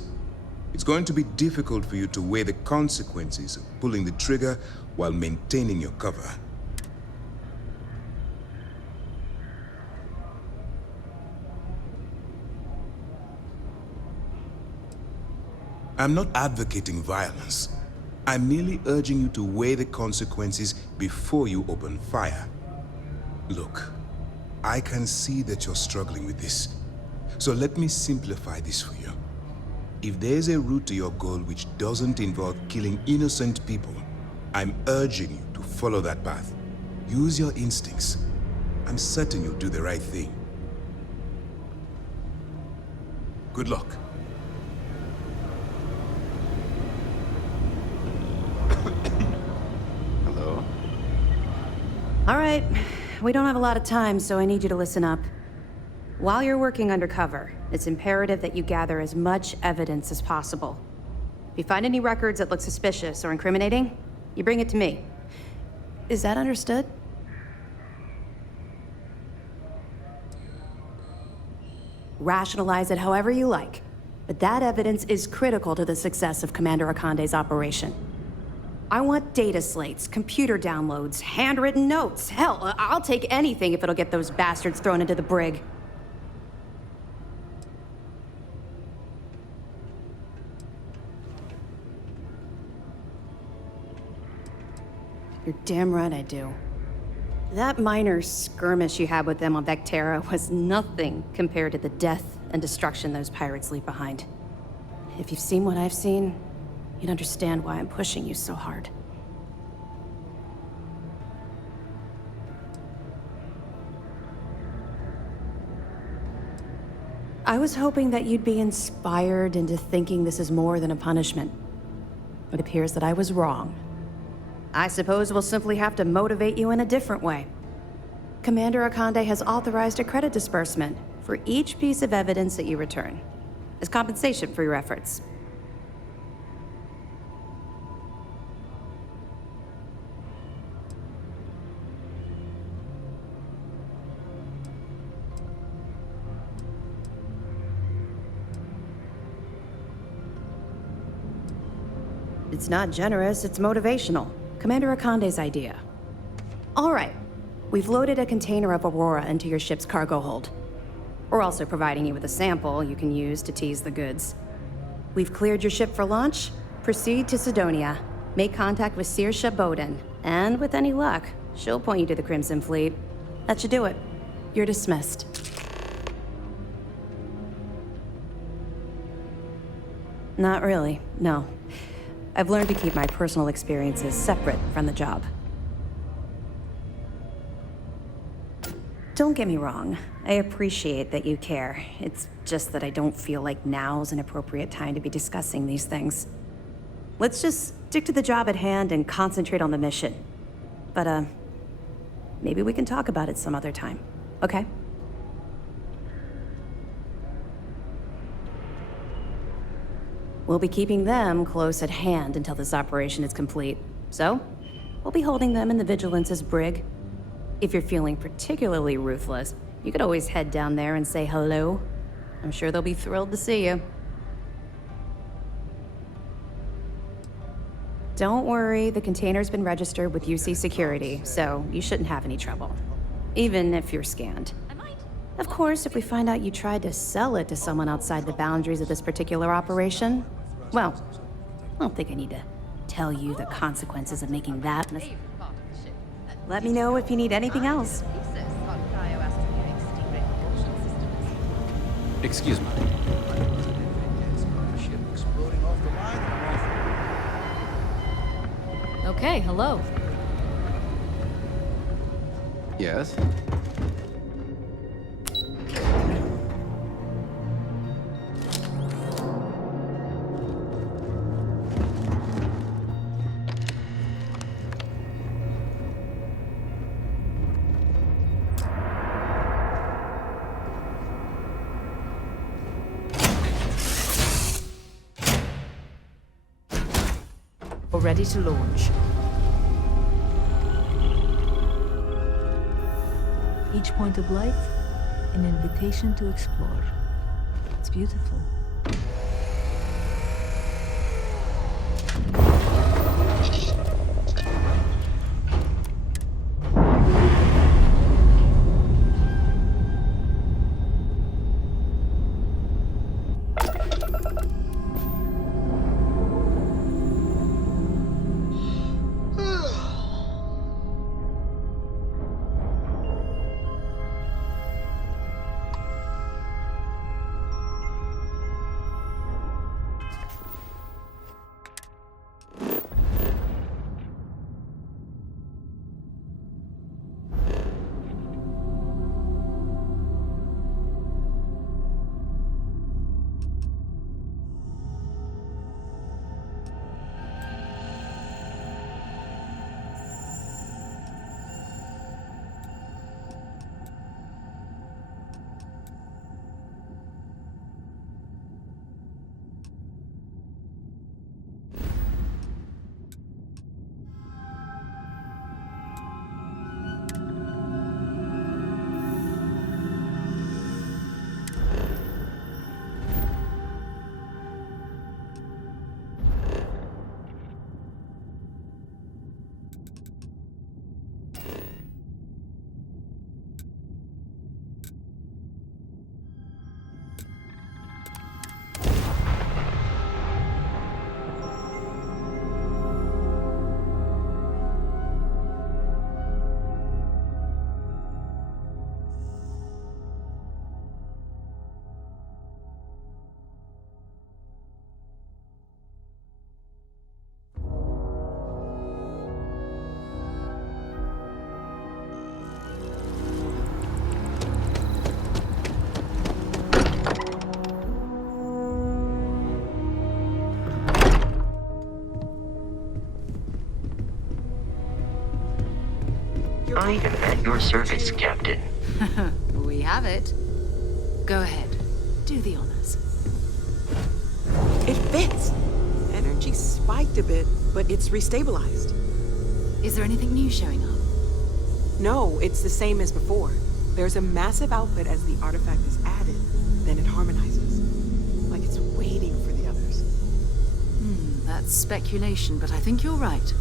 It's going to be difficult for you to weigh the consequences of pulling the trigger while maintaining your cover. I'm not advocating violence. I'm merely urging you to weigh the consequences before you open fire. Look, I can see that you're struggling with this. So let me simplify this for you. If there's a route to your goal which doesn't involve killing innocent people, I'm urging you to follow that path. Use your instincts. I'm certain you'll do the right thing. Good luck. Hello? All right. We don't have a lot of time, so I need you to listen up. While you're working undercover, it's imperative that you gather as much evidence as possible. If you find any records that look suspicious or incriminating, you bring it to me. Is that understood? Rationalize it however you like, but that evidence is critical to the success of Commander Akande's operation. I want data slates, computer downloads, handwritten notes. Hell, I'll take anything if it'll get those bastards thrown into the brig. You're damn right I do. That minor skirmish you had with them on Vectera was nothing compared to the death and destruction those pirates leave behind. If you've seen what I've seen, you'd understand why I'm pushing you so hard. I was hoping that you'd be inspired into thinking this is more than a punishment. It appears that I was wrong. I suppose we'll simply have to motivate you in a different way. Commander Akande has authorized a credit disbursement for each piece of evidence that you return, as compensation for your efforts. It's not generous, it's motivational. Commander Akande's idea. All right, we've loaded a container of Aurora into your ship's cargo hold. We're also providing you with a sample you can use to tease the goods. We've cleared your ship for launch. Proceed to Sidonia. Make contact with Saoirse Bowden. And with any luck, she'll point you to the Crimson Fleet. That should do it. You're dismissed. Not really, no. I've learned to keep my personal experiences separate from the job. Don't get me wrong, I appreciate that you care. It's just that I don't feel like now's an appropriate time to be discussing these things. Let's just stick to the job at hand and concentrate on the mission. But, maybe we can talk about it some other time, okay? We'll be keeping them close at hand until this operation is complete. So, we'll be holding them in the Vigilance's brig. If you're feeling particularly ruthless, you could always head down there and say hello. I'm sure they'll be thrilled to see you. Don't worry, the container's been registered with UC Security, so you shouldn't have any trouble. Even if you're scanned. Of course, if we find out you tried to sell it to someone outside the boundaries of this particular operation, well, I don't think I need to tell you the consequences of making that. Let me know if you need anything else. Excuse me. Ship exploding off the line. Okay, hello. Yes? We're ready to launch. Each point of light, an invitation to explore. It's beautiful. I am at your service, Captain. We have it. Go ahead. Do the honors. It fits. Energy spiked a bit, but it's restabilized. Is there anything new showing up? No, it's the same as before. There's a massive output as the artifact is added, then it harmonizes. Like it's waiting for the others. That's speculation, but I think you're right.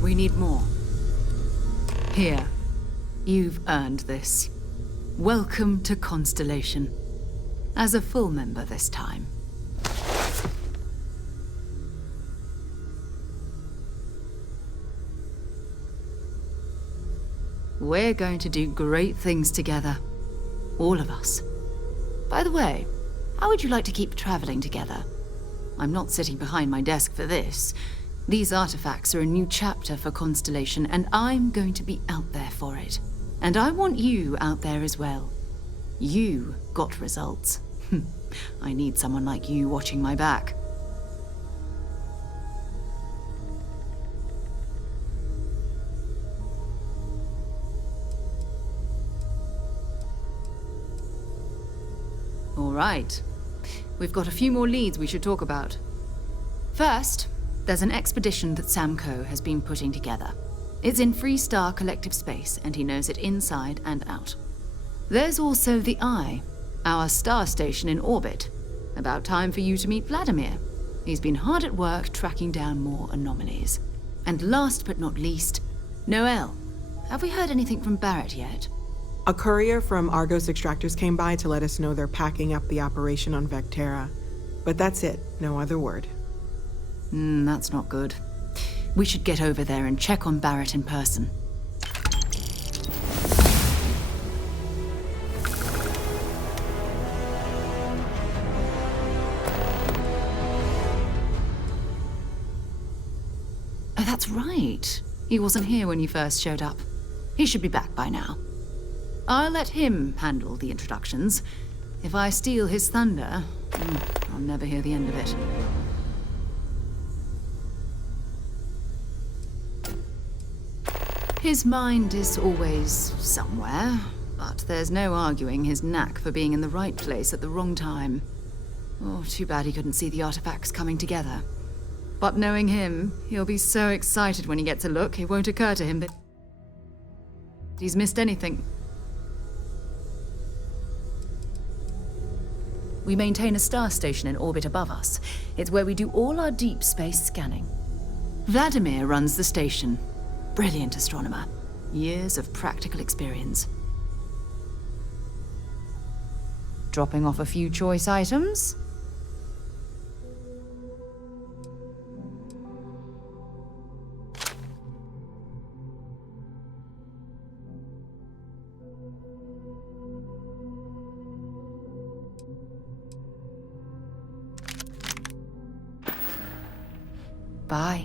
We need more. Here. You've earned this. Welcome to Constellation. As a full member this time. We're going to do great things together. All of us. By the way, how would you like to keep traveling together? I'm not sitting behind my desk for this. These artifacts are a new chapter for Constellation, and I'm going to be out there for it. And I want you out there as well. You got results. I need someone like you watching my back. All right. We've got a few more leads we should talk about. First, there's an expedition that Samco has been putting together. It's in Freestar Collective Space, and he knows it inside and out. There's also the Eye, our star station in orbit. About time for you to meet Vladimir. He's been hard at work tracking down more anomalies. And last but not least, Noel. Have we heard anything from Barrett yet? A courier from Argos Extractors came by to let us know they're packing up the operation on Vectera. But that's it, no other word. That's not good. We should get over there and check on Barrett in person. right. He wasn't here when you first showed up. He should be back by now. I'll let him handle the introductions. If I steal his thunder, I'll never hear the end of it. His mind is always somewhere, but there's no arguing his knack for being in the right place at the wrong time. Oh, too bad he couldn't see the artifacts coming together. But knowing him, he'll be so excited when he gets a look, it won't occur to him that he's missed anything. We maintain a star station in orbit above us. It's where we do all our deep space scanning. Vladimir runs the station. Brilliant astronomer. Years of practical experience. Dropping off a few choice items? Bye.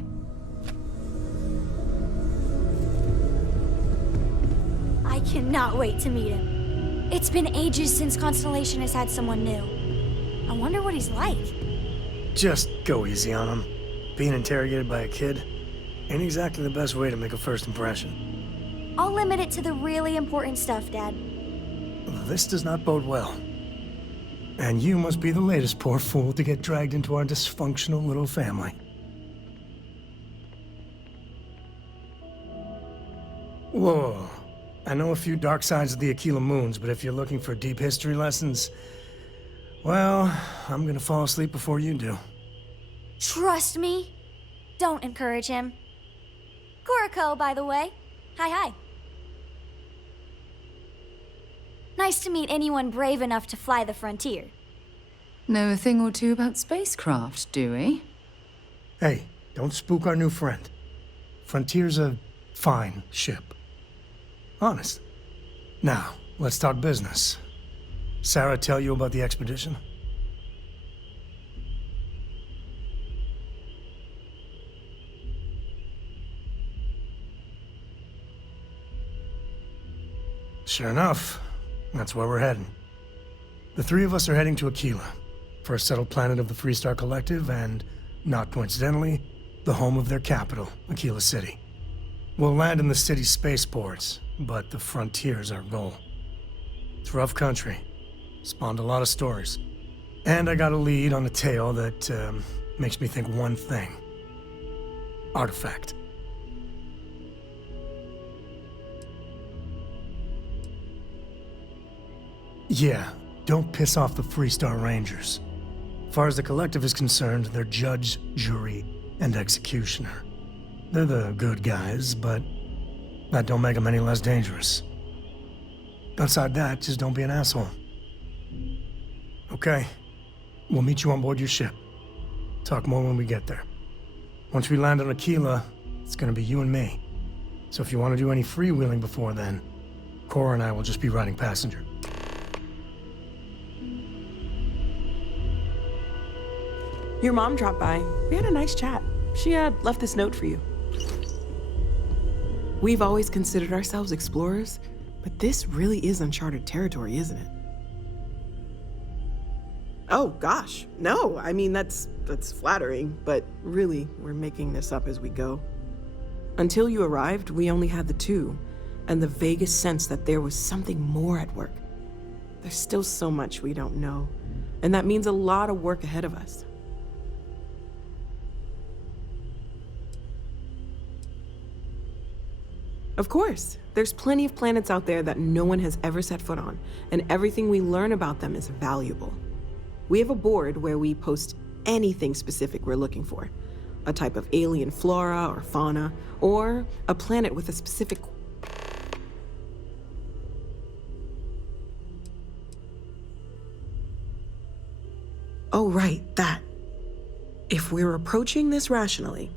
I cannot wait to meet him. It's been ages since Constellation has had someone new. I wonder what he's like. Just go easy on him. Being interrogated by a kid ain't exactly the best way to make a first impression. I'll limit it to the really important stuff, Dad. This does not bode well. And you must be the latest poor fool to get dragged into our dysfunctional little family. Whoa. I know a few dark sides of the Aquila Moons, but if you're looking for deep history lessons, well, I'm gonna fall asleep before you do. Trust me. Don't encourage him. Koriko, by the way. Hi. Nice to meet anyone brave enough to fly the frontier. Know a thing or two about spacecraft, do we? Hey, don't spook our new friend. Frontier's a fine ship. Honest. Now, let's talk business. Sarah tell you about the expedition? Sure enough, that's where we're heading. The three of us are heading to Aquila, for a settled planet of the Freestar Collective and, not coincidentally, the home of their capital, Aquila City. We'll land in the city's spaceports, but the frontier's our goal. It's rough country. Spawned a lot of stories. And I got a lead on a tale that makes me think one thing. Artifact. Yeah, don't piss off the Freestar Rangers. As far as the Collective is concerned, they're judge, jury, and executioner. They're the good guys, but that don't make them any less dangerous. Outside that, just don't be an asshole. Okay, we'll meet you on board your ship. Talk more when we get there. Once we land on Aquila, it's gonna be you and me. So if you want to do any freewheeling before then, Cora and I will just be riding passenger. Your mom dropped by. We had a nice chat. She had left this note for you. We've always considered ourselves explorers, but this really is uncharted territory, isn't it? Oh, gosh. No, I mean, that's flattering, but really, we're making this up as we go. Until you arrived, we only had the two, and the vaguest sense that there was something more at work. There's still so much we don't know, and that means a lot of work ahead of us. Of course, there's plenty of planets out there that no one has ever set foot on, and everything we learn about them is valuable. We have a board where we post anything specific we're looking for. A type of alien flora or fauna, or a planet with a specific... Oh, right, that. If we're approaching this rationally,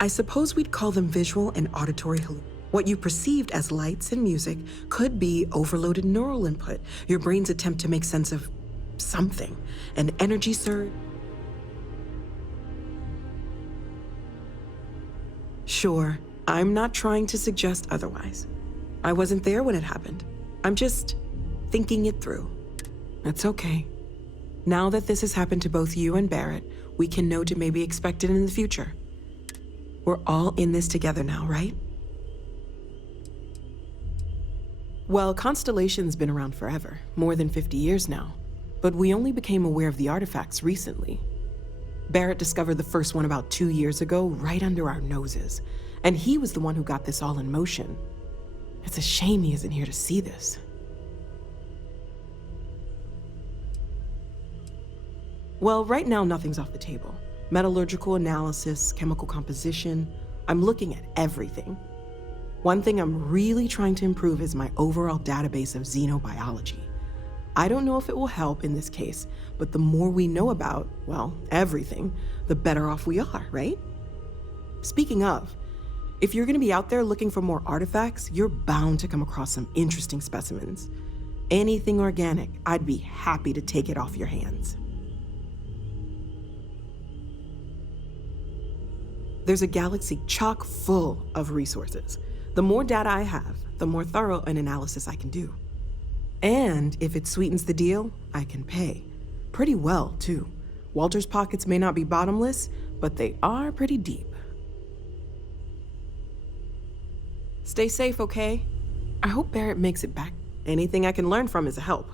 I suppose we'd call them visual and auditory hallucinations. What you perceived as lights and music could be overloaded neural input, your brain's attempt to make sense of something, an energy surge. Sure, I'm not trying to suggest otherwise. I wasn't there when it happened. I'm just thinking it through. That's okay. Now that this has happened to both you and Barrett, we can know to maybe expect it in the future. We're all in this together now, right? Well, Constellation's been around forever, more than 50 years now. But we only became aware of the artifacts recently. Barrett discovered the first one about 2 years ago, right under our noses. And he was the one who got this all in motion. It's a shame he isn't here to see this. Well, right now nothing's off the table. Metallurgical analysis, chemical composition, I'm looking at everything. One thing I'm really trying to improve is my overall database of xenobiology. I don't know if it will help in this case, but the more we know about, well, everything, the better off we are, right? Speaking of, if you're gonna be out there looking for more artifacts, you're bound to come across some interesting specimens. Anything organic, I'd be happy to take it off your hands. There's a galaxy chock full of resources. The more data I have, the more thorough an analysis I can do. And if it sweetens the deal, I can pay. Pretty well, too. Walter's pockets may not be bottomless, but they are pretty deep. Stay safe, okay? I hope Barrett makes it back. Anything I can learn from is a help.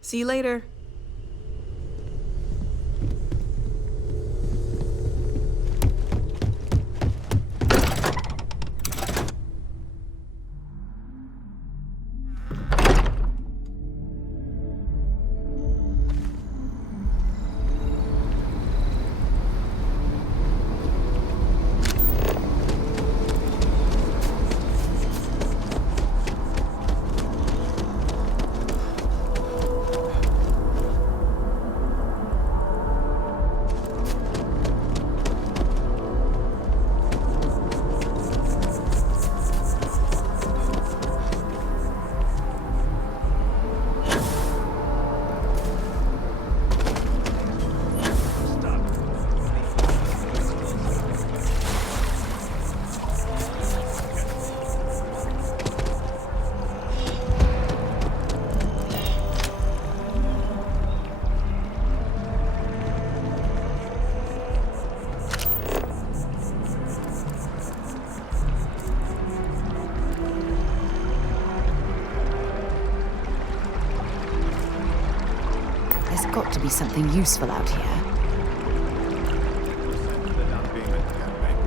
See you later. Got to be something useful out here.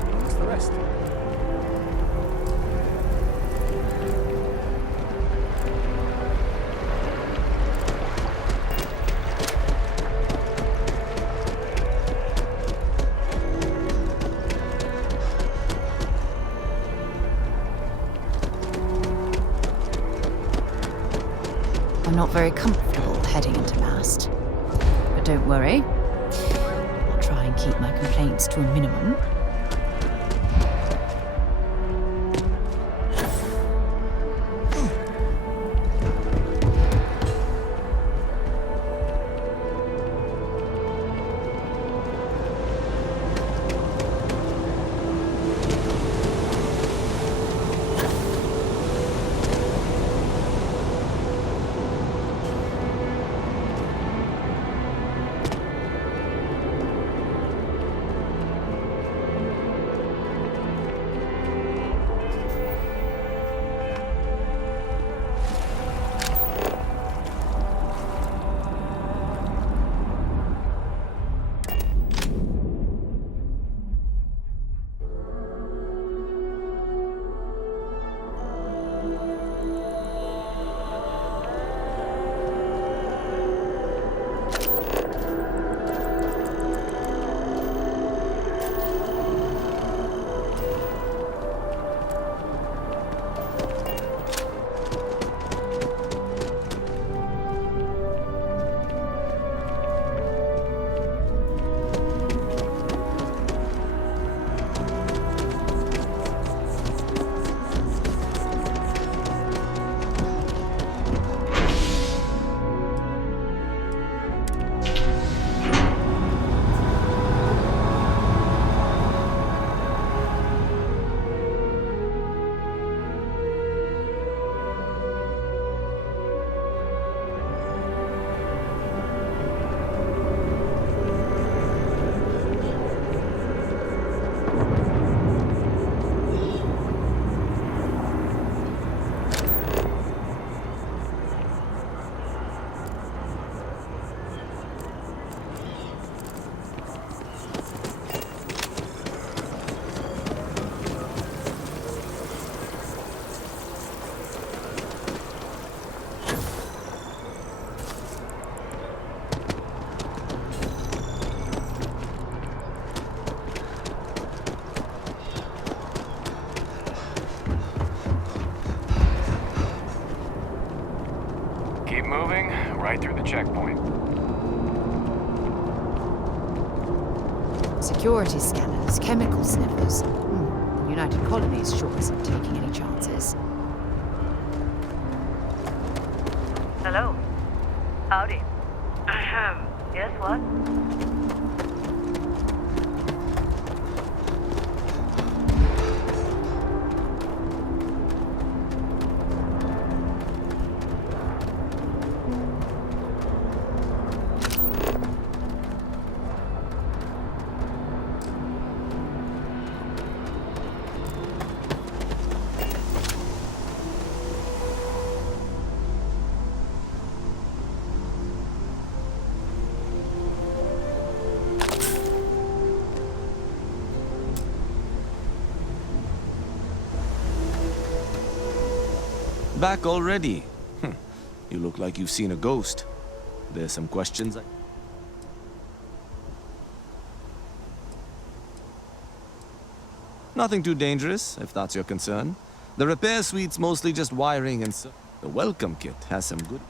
What's the rest? I'm not very comfortable heading into Mast. Don't worry. I'll try and keep my complaints to a minimum. checkpoint. Security scanners, chemical sniffers. The United Colonies sure isn't taking any chances. Hello. Howdy. Yes, what? Back already? You look like you've seen a ghost. There's some questions Nothing too dangerous, if that's your concern. The repair suite's mostly just wiring and so. The welcome kit has some good...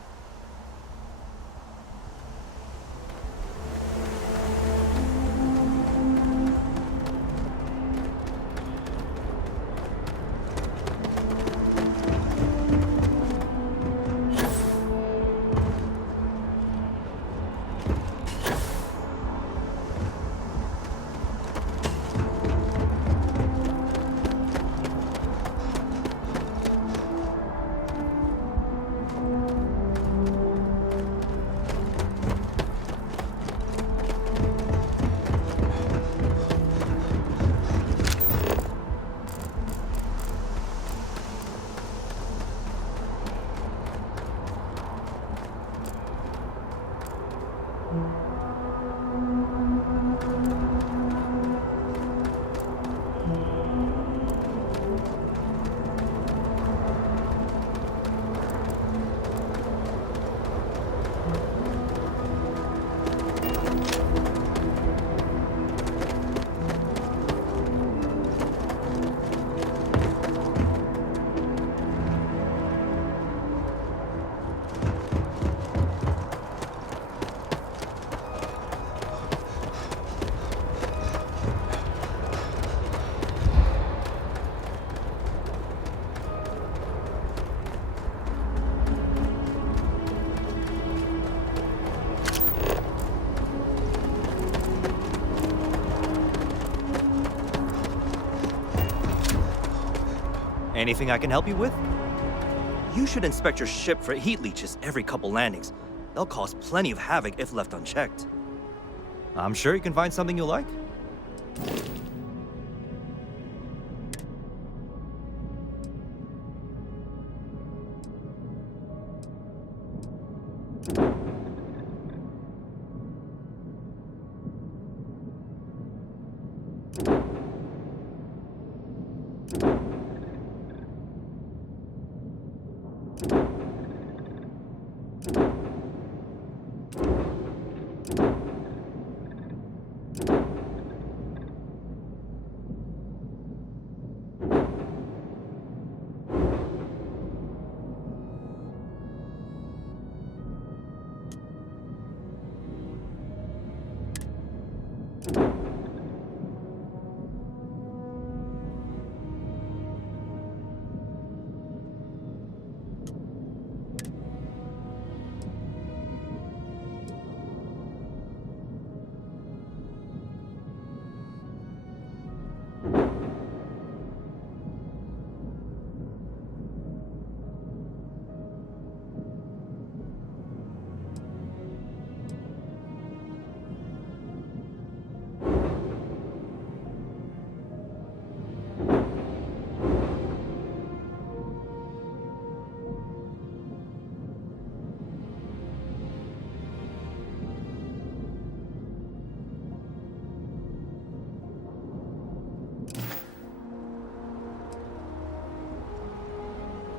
Anything I can help you with? You should inspect your ship for heat leeches every couple landings. They'll cause plenty of havoc if left unchecked. I'm sure you can find something you like.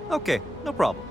Okay, no problem.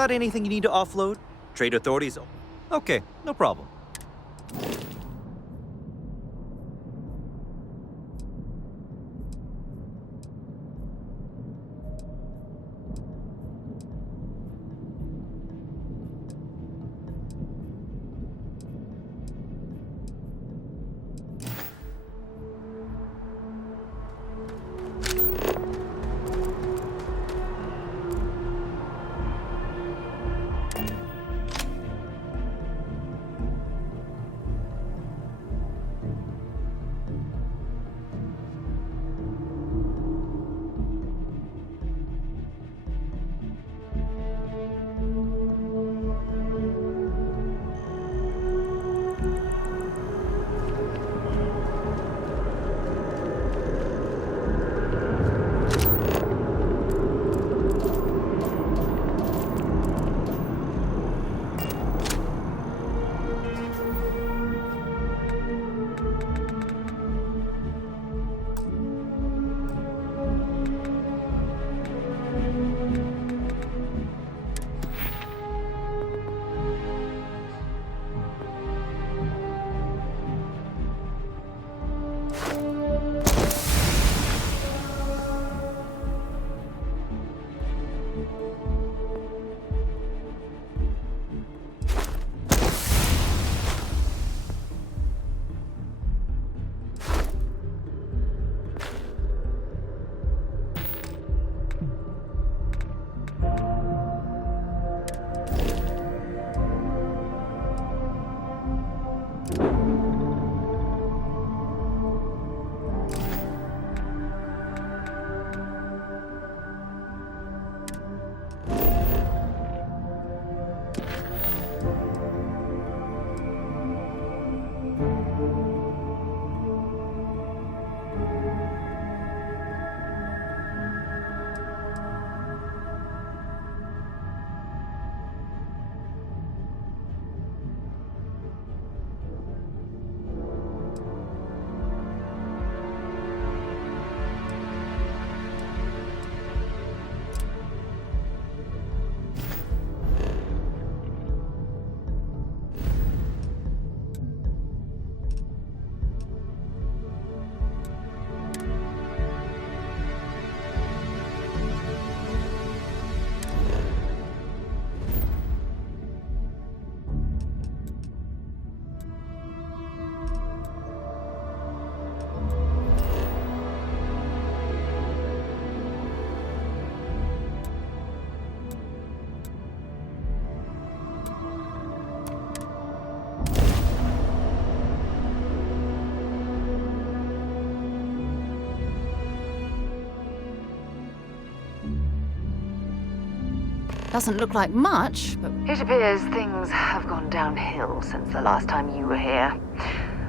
Got anything you need to offload? Trade authorities? Okay, no problem. Doesn't look like much, but... It appears things have gone downhill since the last time you were here.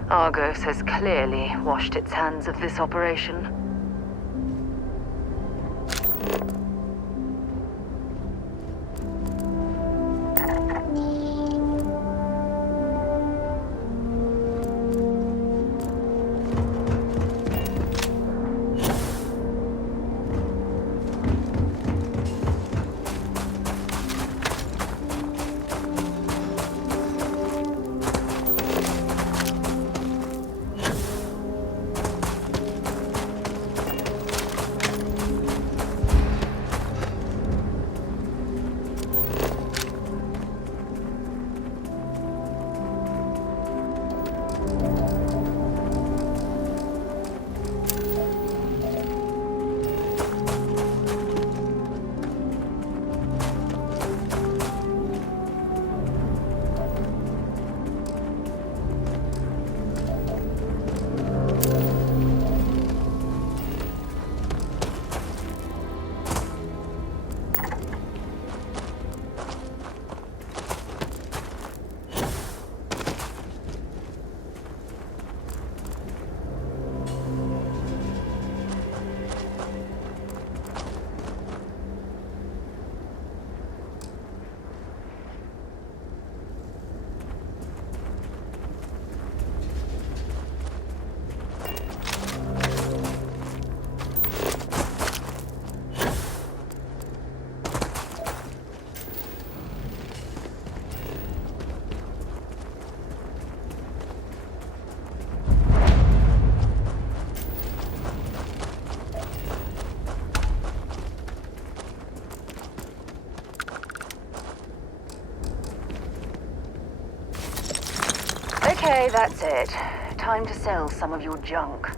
Argos has clearly washed its hands of this operation. that's it. Time to sell some of your junk.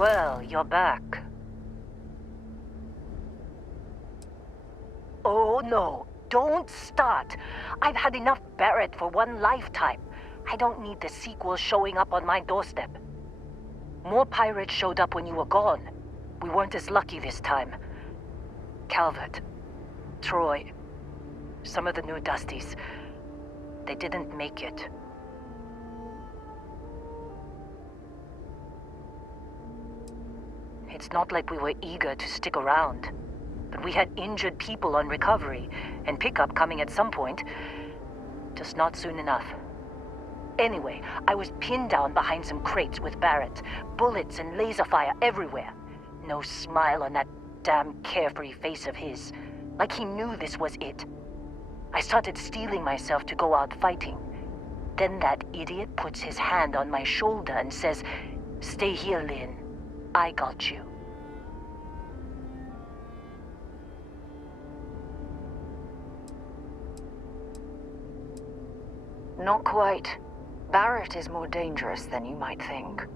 Well, you're back. Oh no, don't start. I've had enough Barrett for one lifetime. I don't need the sequel showing up on my doorstep. More pirates showed up when you were gone. We weren't as lucky this time. Calvert, Troy, some of the new Dusties, they didn't make it. It's not like we were eager to stick around, but we had injured people on recovery, and pickup coming at some point. Just not soon enough. Anyway, I was pinned down behind some crates with Barrett, bullets and laser fire everywhere. No smile on that damn carefree face of his, like he knew this was it. I started steeling myself to go out fighting. Then that idiot puts his hand on my shoulder and says, "Stay here, Lynn. I got you." Not quite. Barrett is more dangerous than you might think.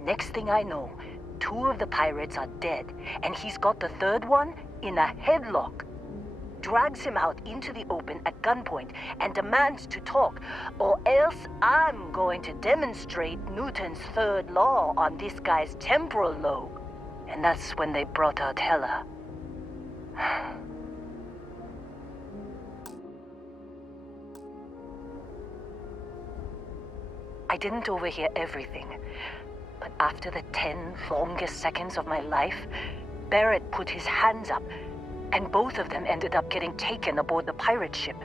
Next thing I know, 2 of the pirates are dead, and he's got the 3rd one in a headlock. Drags him out into the open at gunpoint and demands to talk, or else I'm going to demonstrate Newton's 3rd law on this guy's temporal lobe. And that's when they brought out Hela. I didn't overhear everything, but after the 10 longest seconds of my life, Barrett put his hands up, and both of them ended up getting taken aboard the pirate ship.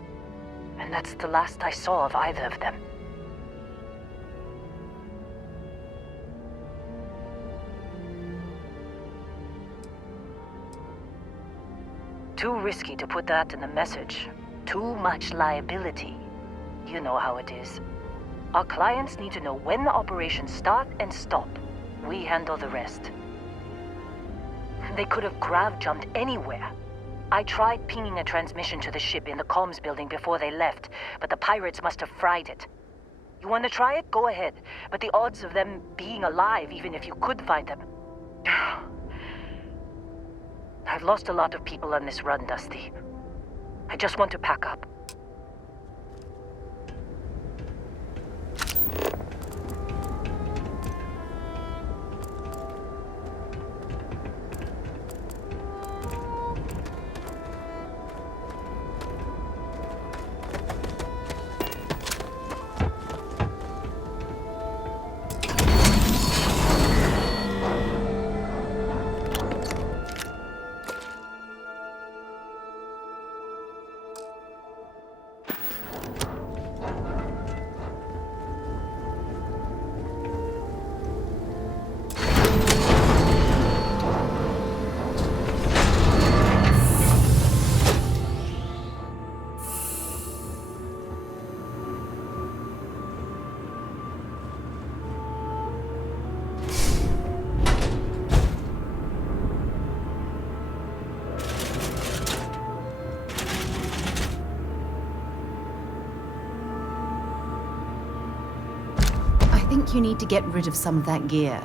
And that's the last I saw of either of them. Too risky to put that in the message. Too much liability. You know how it is. Our clients need to know when the operations start and stop. We handle the rest. They could have grav-jumped anywhere. I tried pinging a transmission to the ship in the comms building before they left, but the pirates must have fried it. You want to try it? Go ahead. But the odds of them being alive, even if you could find them... I've lost a lot of people on this run, Dusty. I just want to pack up. I think you need to get rid of some of that gear.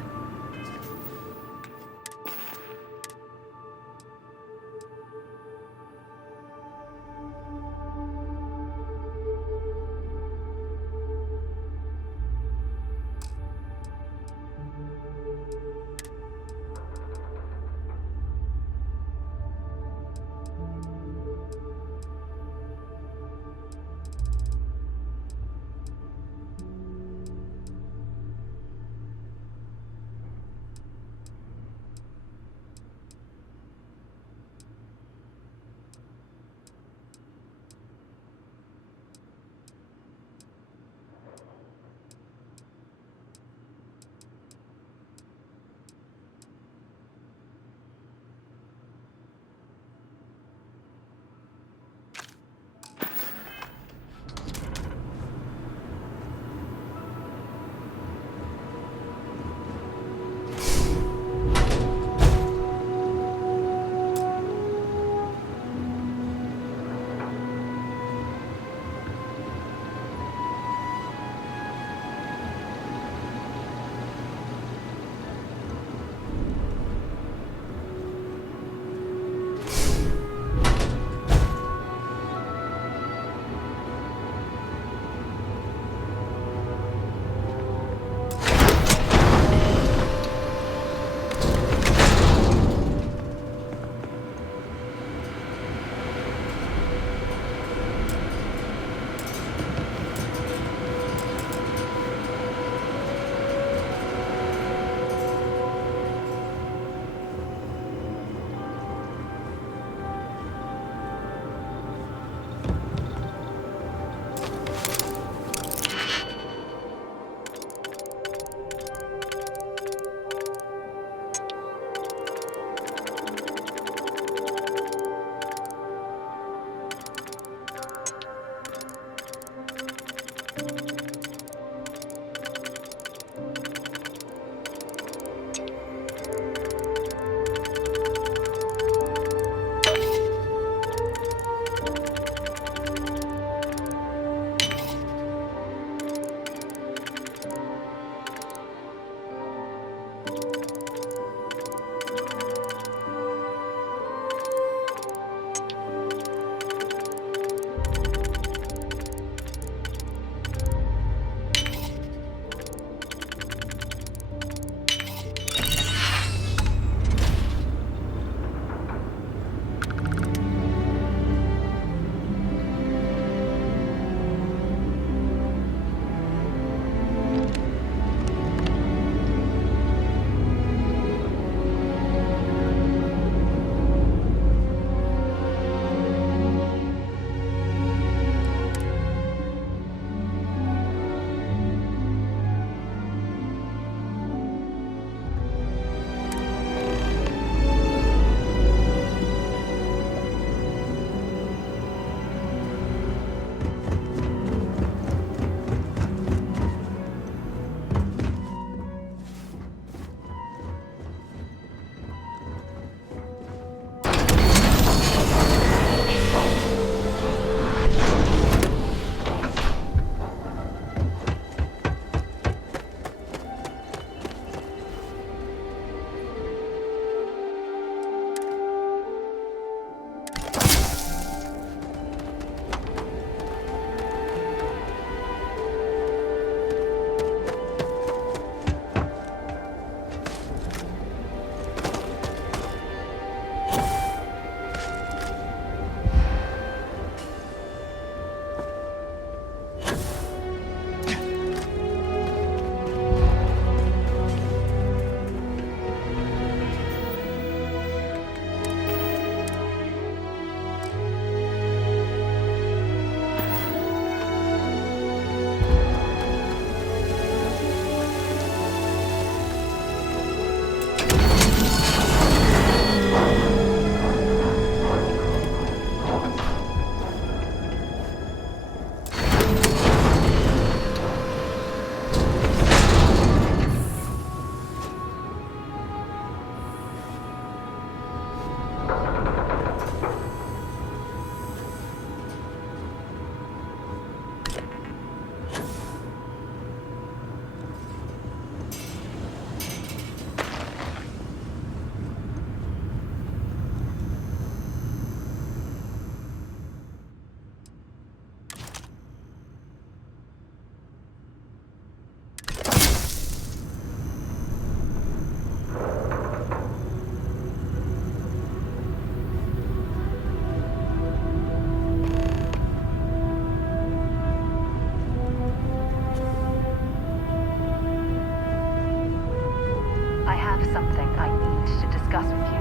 discuss with you.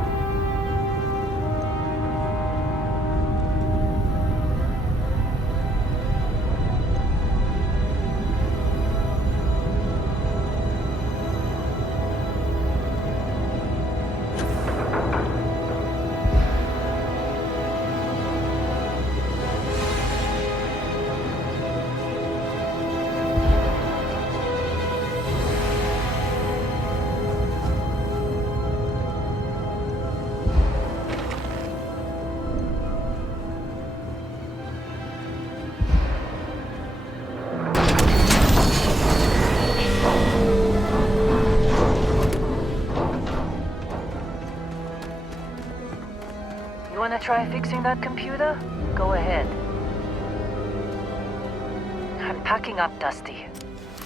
Wanna try fixing that computer? Go ahead. I'm packing up, Dusty.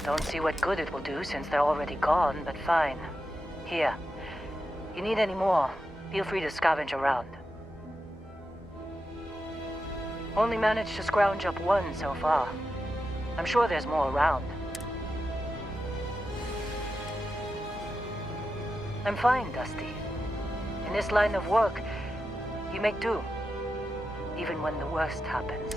Don't see what good it will do since they're already gone, but fine. Here. You need any more, feel free to scavenge around. Only managed to scrounge up one so far. I'm sure there's more around. I'm fine, Dusty. In this line of work, you make do, even when the worst happens.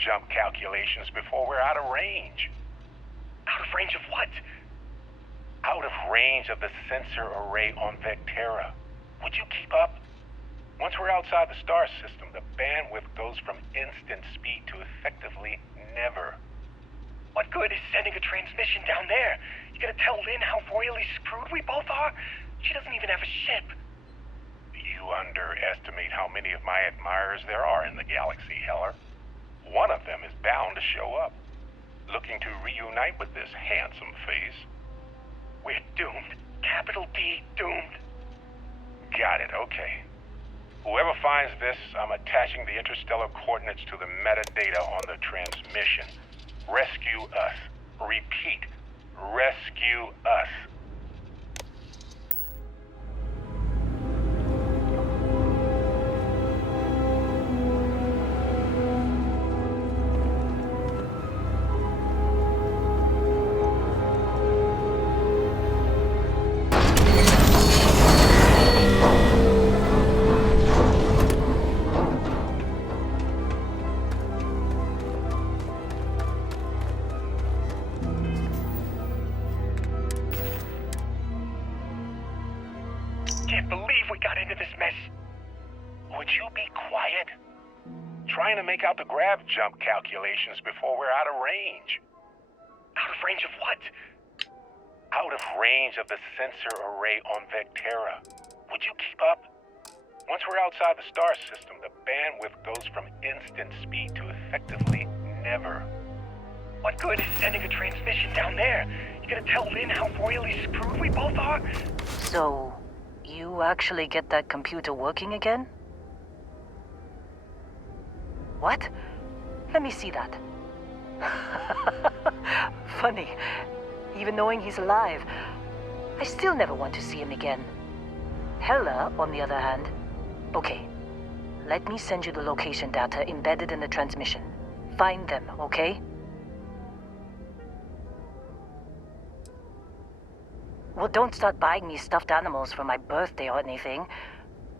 Jump calculations before we're out of range. Out of range of what? Out of range of the sensor array on Vectera. Would you keep up? Once we're outside the star system, the bandwidth goes from instant speed to effectively never. What good is sending a transmission down there? You gonna tell Lynn how royally screwed we both are? She doesn't even have a ship. You underestimate how many of my admirers there are in the galaxy, Heller. One of them is bound to show up, looking to reunite with this handsome face. We're doomed. Capital D, doomed. Got it, okay. Whoever finds this, I'm attaching the interstellar coordinates to the metadata on the transmission. Rescue us. Repeat, rescue us. Make out the grav jump calculations before we're out of range. Out of range of what? Out of range of the sensor array on Vectera. Would you keep up? Once we're outside the star system, the bandwidth goes from instant speed to effectively never. What good is sending a transmission down there? You gonna tell Lynn how royally screwed we both are? So, you actually get that computer working again? What? Let me see that. Funny. Even knowing he's alive, I still never want to see him again. Hella, on the other hand... Okay. Let me send you the location data embedded in the transmission. Find them, okay? Well, don't start buying me stuffed animals for my birthday or anything.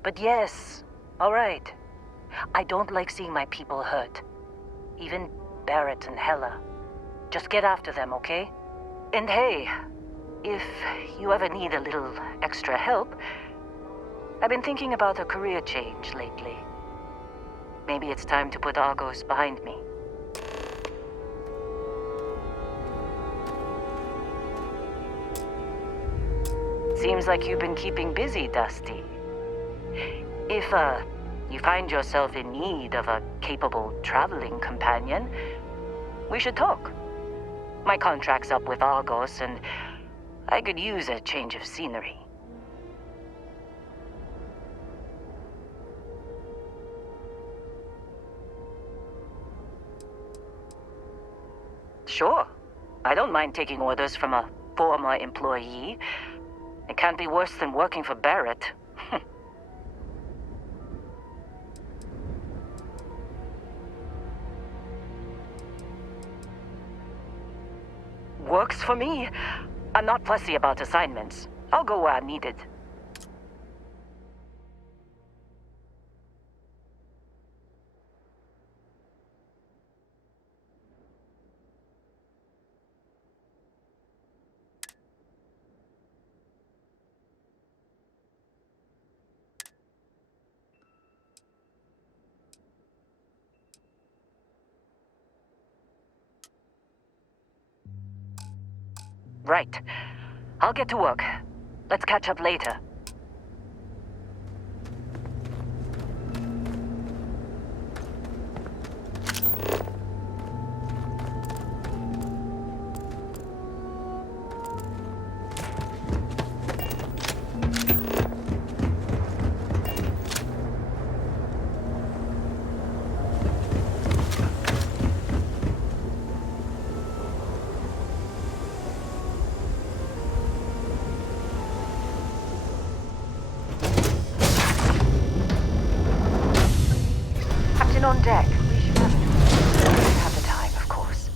But yes, all right. I don't like seeing my people hurt. Even Barrett and Hella. Just get after them, okay? And hey, if you ever need a little extra help, I've been thinking about a career change lately. Maybe it's time to put Argos behind me. Seems like you've been keeping busy, Dusty. If, you find yourself in need of a capable traveling companion, we should talk. My contract's up with Argos, and I could use a change of scenery. Sure. I don't mind taking orders from a former employee. It can't be worse than working for Barrett. Works for me. I'm not fussy about assignments. I'll go where I'm needed. Right. I'll get to work. Let's catch up later. On deck. We should have the time, of course.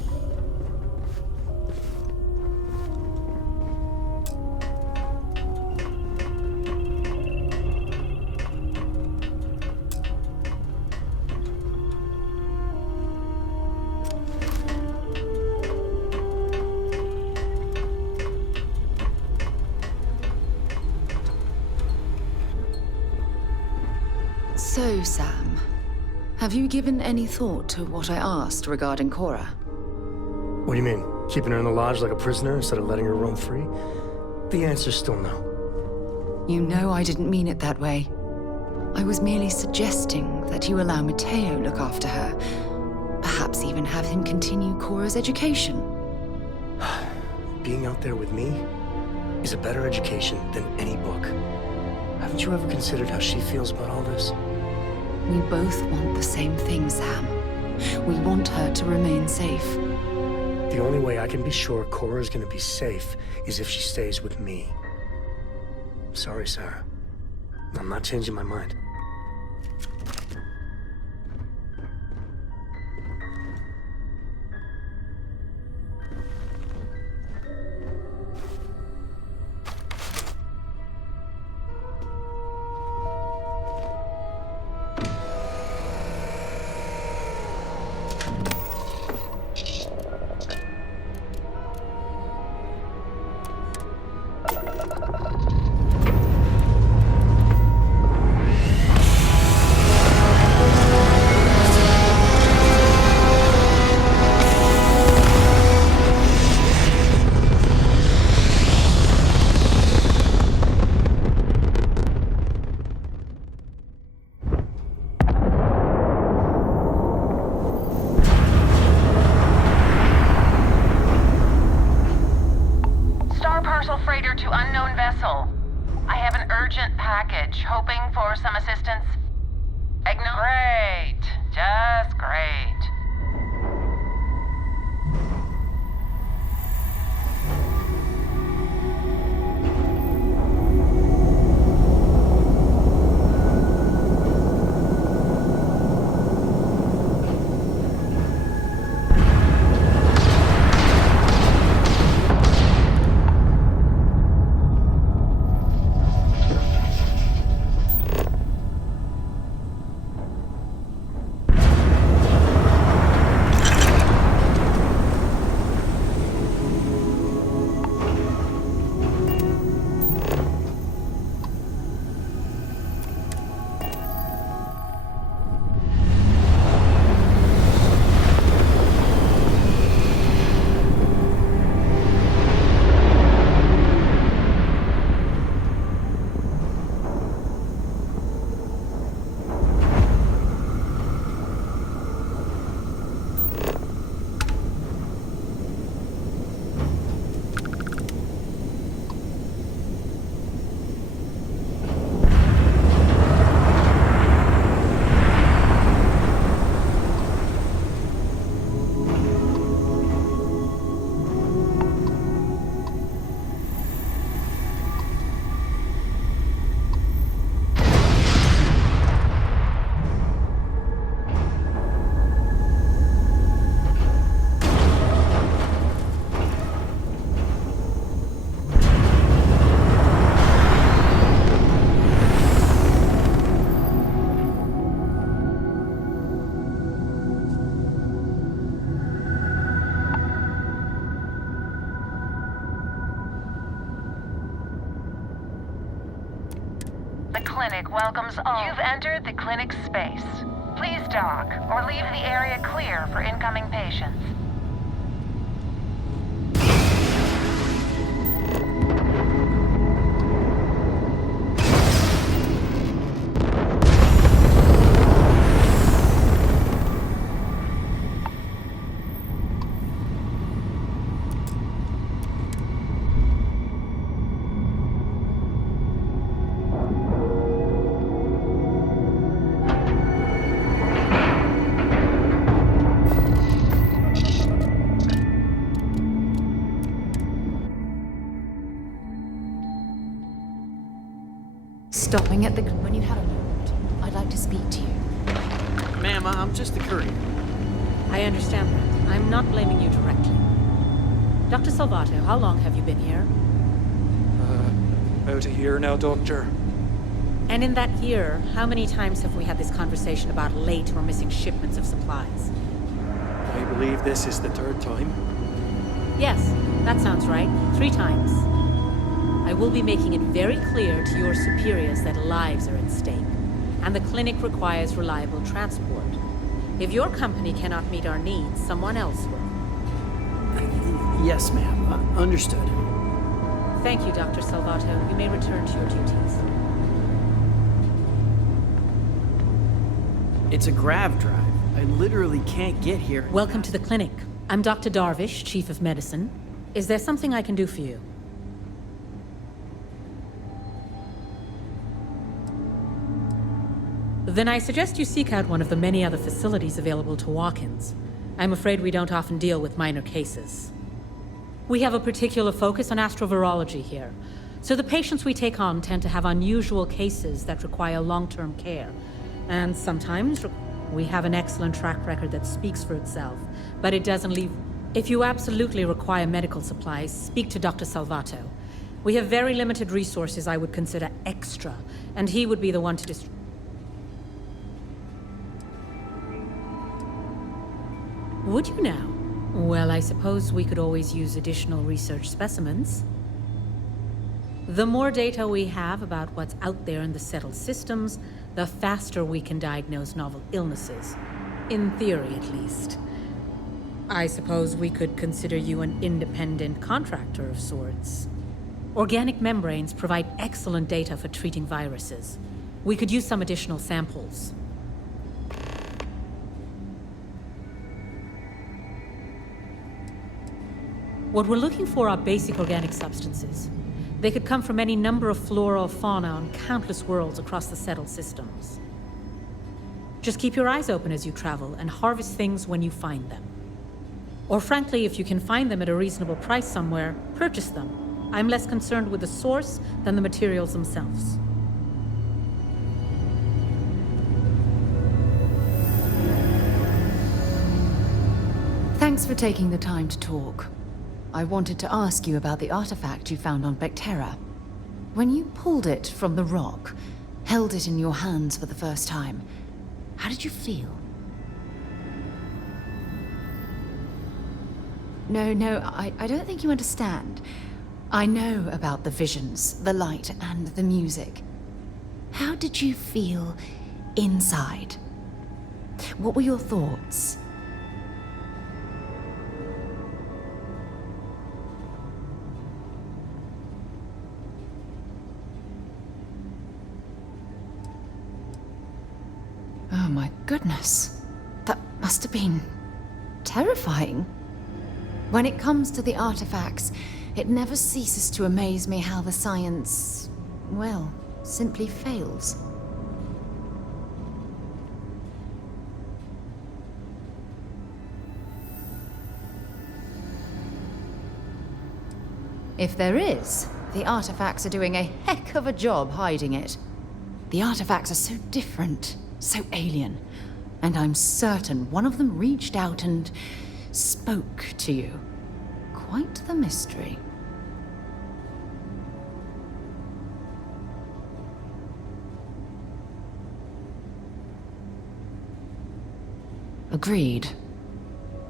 So, Sam. Have you given any thought to what I asked regarding Cora? What do you mean? Keeping her in the lodge like a prisoner instead of letting her roam free? The answer's still no. You know I didn't mean it that way. I was merely suggesting that you allow Mateo look after her. Perhaps even have him continue Cora's education. Being out there with me is a better education than any book. Haven't you ever considered how she feels about all this? We both want the same thing, Sam. We want her to remain safe. The only way I can be sure Cora's gonna be safe is if she stays with me. Sorry, Sarah. I'm not changing my mind. Great. Just great. clinic welcomes all. You've entered the clinic's space. Please dock, or leave the area clear for incoming patients. Stopping at the... When you have a moment, I'd like to speak to you. Ma'am, I'm just a courier. I understand that. I'm not blaming you directly. Dr. Salvato, how long have you been here? About a year now, Doctor. And in that year, how many times have we had this conversation about late or missing shipments of supplies? I believe this is the third time. Yes, that sounds right. 3 times. I will be making it very clear to your superiors that lives are at stake, and the clinic requires reliable transport. If your company cannot meet our needs, someone else will. Yes, ma'am. Understood. Thank you, Dr. Salvato. You may return to your duties. It's a grav drive. I literally can't get here. Welcome to the clinic. I'm Dr. Darvish, Chief of Medicine. Is there something I can do for you? Then I suggest you seek out one of the many other facilities available to walk-ins. I'm afraid we don't often deal with minor cases. We have a particular focus on astrovirology here, so the patients we take on tend to have unusual cases that require long-term care. And sometimes we have an excellent track record that speaks for itself, but it doesn't leave... If you absolutely require medical supplies, speak to Dr. Salvato. We have very limited resources I would consider extra, and he would be the one to distribute. Would you now? Well, I suppose we could always use additional research specimens. The more data we have about what's out there in the settled systems, the faster we can diagnose novel illnesses. In theory, at least. I suppose we could consider you an independent contractor of sorts. Organic membranes provide excellent data for treating viruses. We could use some additional samples. What we're looking for are basic organic substances. They could come from any number of flora or fauna on countless worlds across the settled systems. Just keep your eyes open as you travel and harvest things when you find them. Or frankly, if you can find them at a reasonable price somewhere, purchase them. I'm less concerned with the source than the materials themselves. Thanks for taking the time to talk. I wanted to ask you about the artifact you found on Vectera. When you pulled it from the rock, held it in your hands for the first time, how did you feel? No, I don't think you understand. I know about the visions, the light, and the music. How did you feel inside? What were your thoughts? Oh my goodness. That must have been terrifying. When it comes to the artifacts, it never ceases to amaze me how the science, well, simply fails. If there is, the artifacts are doing a heck of a job hiding it. The artifacts are so different, so alien, and I'm certain one of them reached out and spoke to you. Quite the mystery. Agreed.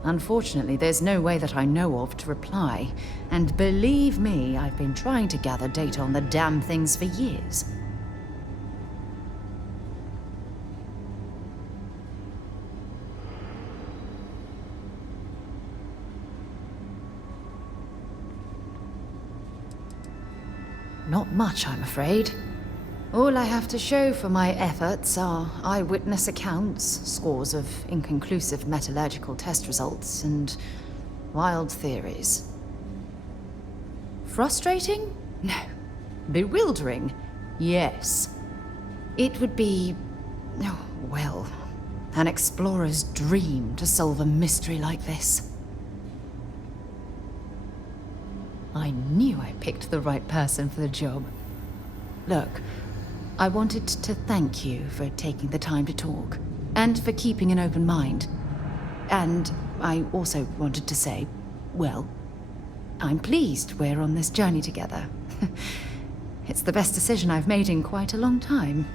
Unfortunately, there's no way that I know of to reply. And believe me, I've been trying to gather data on the damn things for years. Not much, I'm afraid. All I have to show for my efforts are eyewitness accounts, scores of inconclusive metallurgical test results, and wild theories. Frustrating? No. Bewildering? Yes. It would be, oh, well, an explorer's dream to solve a mystery like this. I knew I picked the right person for the job. Look, I wanted to thank you for taking the time to talk, and for keeping an open mind. And I also wanted to say, well, I'm pleased we're on this journey together. It's the best decision I've made in quite a long time.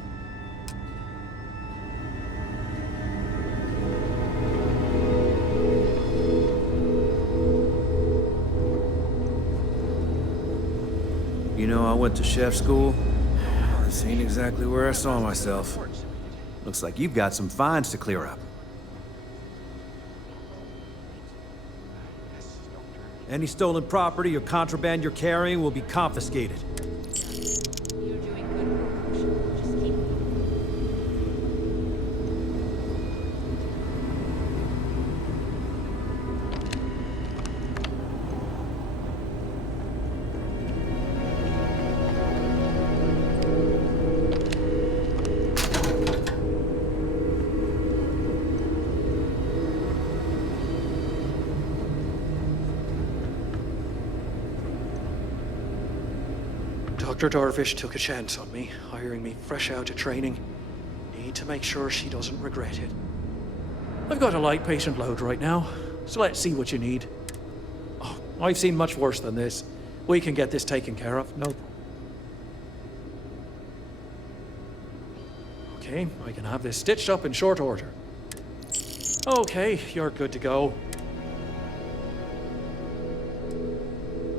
You know, I went to chef school. This ain't exactly where I saw myself. Looks like you've got some fines to clear up. Any stolen property or contraband you're carrying will be confiscated. Dr. Darvish took a chance on me, hiring me fresh out of training. Need to make sure she doesn't regret it. I've got a light patient load right now, so let's see what you need. Oh, I've seen much worse than this. We can get this taken care of, no. Okay, I can have this stitched up in short order. Okay, you're good to go.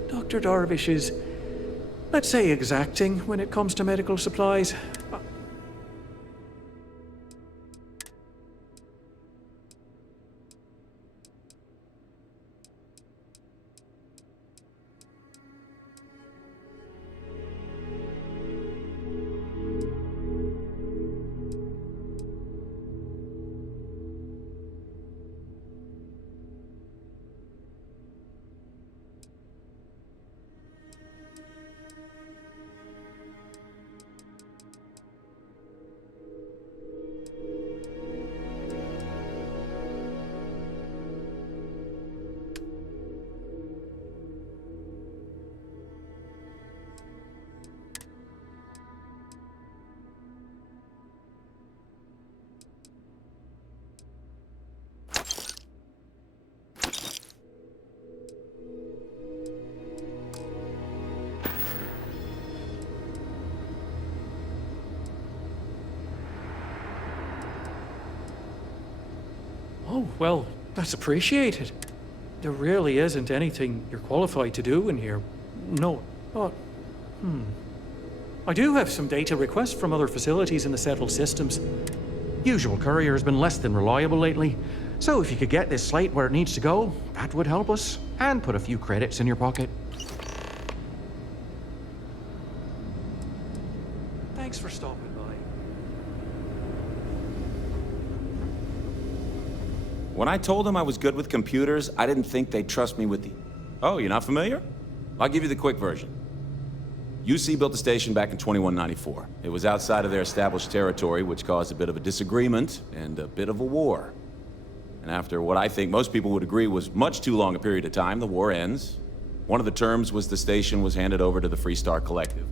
Dr. Darvish is, let's say, exacting when it comes to medical supplies. Oh, well, that's appreciated. There really isn't anything you're qualified to do in here. No, but, I do have some data requests from other facilities in the settled systems. Usual courier has been less than reliable lately, so if you could get this slate where it needs to go, that would help us, and put a few credits in your pocket. Thanks for stopping by. When I told them I was good with computers, I didn't think they'd trust me with the... Oh, you're not familiar? I'll give you the quick version. UC built the station back in 2194. It was outside of their established territory, which caused a bit of a disagreement and a bit of a war. And after what I think most people would agree was much too long a period of time, the war ends. One of the terms was the station was handed over to the Freestar Collective.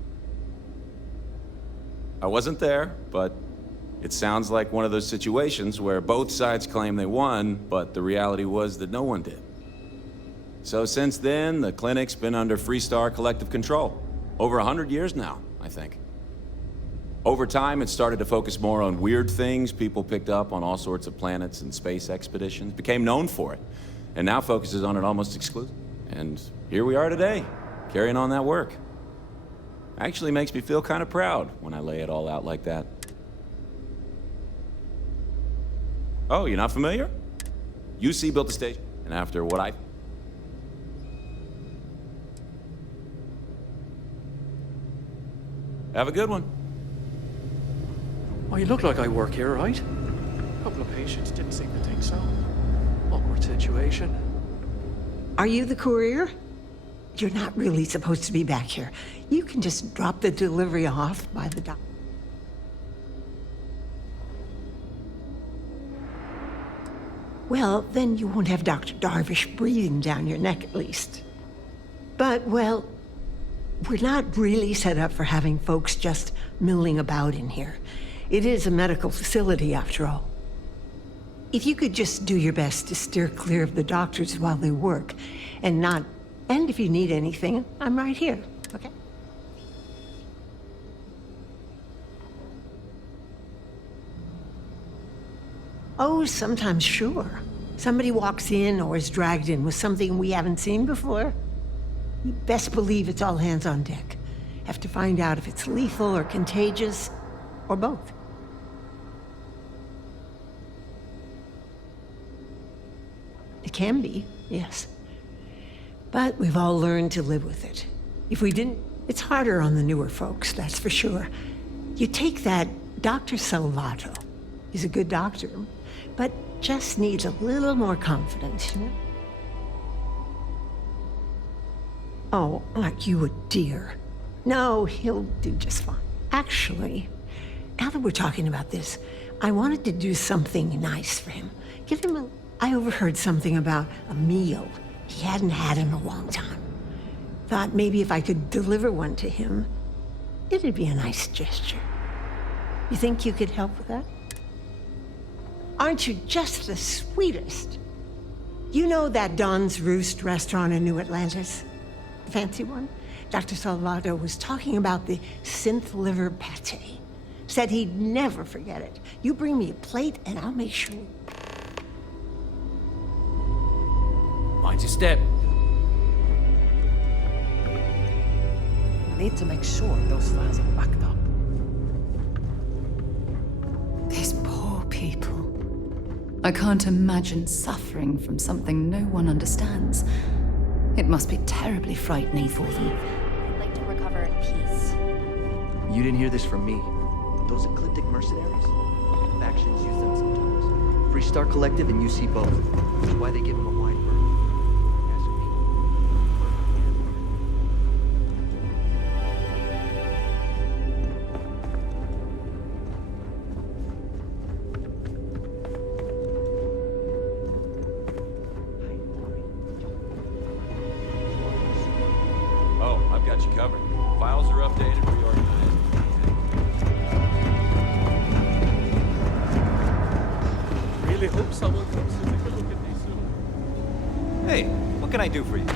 I wasn't there, but it sounds like one of those situations where both sides claim they won, but the reality was that no one did. So since then, the clinic's been under Freestar Collective control. Over 100 years now, I think. Over time, it started to focus more on weird things. People picked up on all sorts of planets and space expeditions, became known for it, and now focuses on it almost exclusively. And here we are today, carrying on that work. Actually makes me feel kind of proud when I lay it all out like that. Oh, you're not familiar? UC built the station, and after what I... Have a good one. Oh, you look like I work here, right? A couple of patients didn't seem to think so. Awkward situation. Are you the courier? You're not really supposed to be back here. You can just drop the delivery off by the dock. Well, then you won't have Dr. Darvish breathing down your neck at least. But, well, we're not really set up for having folks just milling about in here. It is a medical facility, after all. If you could just do your best to steer clear of the doctors while they work, and if you need anything, I'm right here, okay? Oh, sometimes, sure. Somebody walks in or is dragged in with something we haven't seen before. You best believe it's all hands on deck. Have to find out if it's lethal or contagious, or both. It can be, yes. But we've all learned to live with it. If we didn't, it's harder on the newer folks, that's for sure. You take that Dr. Salvato. He's a good doctor, but just needs a little more confidence, you know? Oh, aren't you a dear? No, he'll do just fine. Actually, now that we're talking about this, I wanted to do something nice for him. Give him a... I overheard something about a meal he hadn't had in a long time. Thought maybe if I could deliver one to him, it'd be a nice gesture. You think you could help with that? Aren't you just the sweetest? You know that Don's Roost restaurant in New Atlantis? The fancy one? Dr. Salvato was talking about the synth liver pate. Said he'd never forget it. You bring me a plate and I'll make sure. Mind your step. Need to make sure those files are backed up. These poor people. I can't imagine suffering from something no one understands. It must be terribly frightening for them. I'd like to recover in peace. You didn't hear this from me. Those ecliptic mercenaries, factions use them sometimes. Freestar Collective and UC both. That's why they give them a wide berth. Got you covered. Files are updated, reorganized. Really hope someone comes to take a look at me soon. Hey, what can I do for you?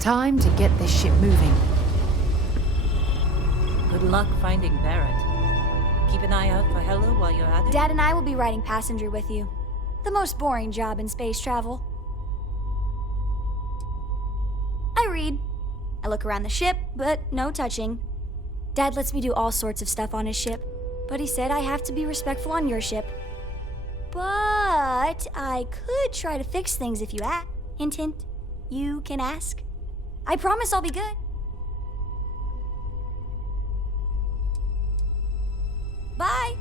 Time to get this ship moving. Good luck finding Barrett. Keep an eye out for Hella while you're at it. Dad and I will be riding passenger with you. The most boring job in space travel. I read. I look around the ship, but no touching. Dad lets me do all sorts of stuff on his ship, but he said I have to be respectful on your ship. But I could try to fix things if you ask. Hint, hint. You can ask. I promise I'll be good. Bye.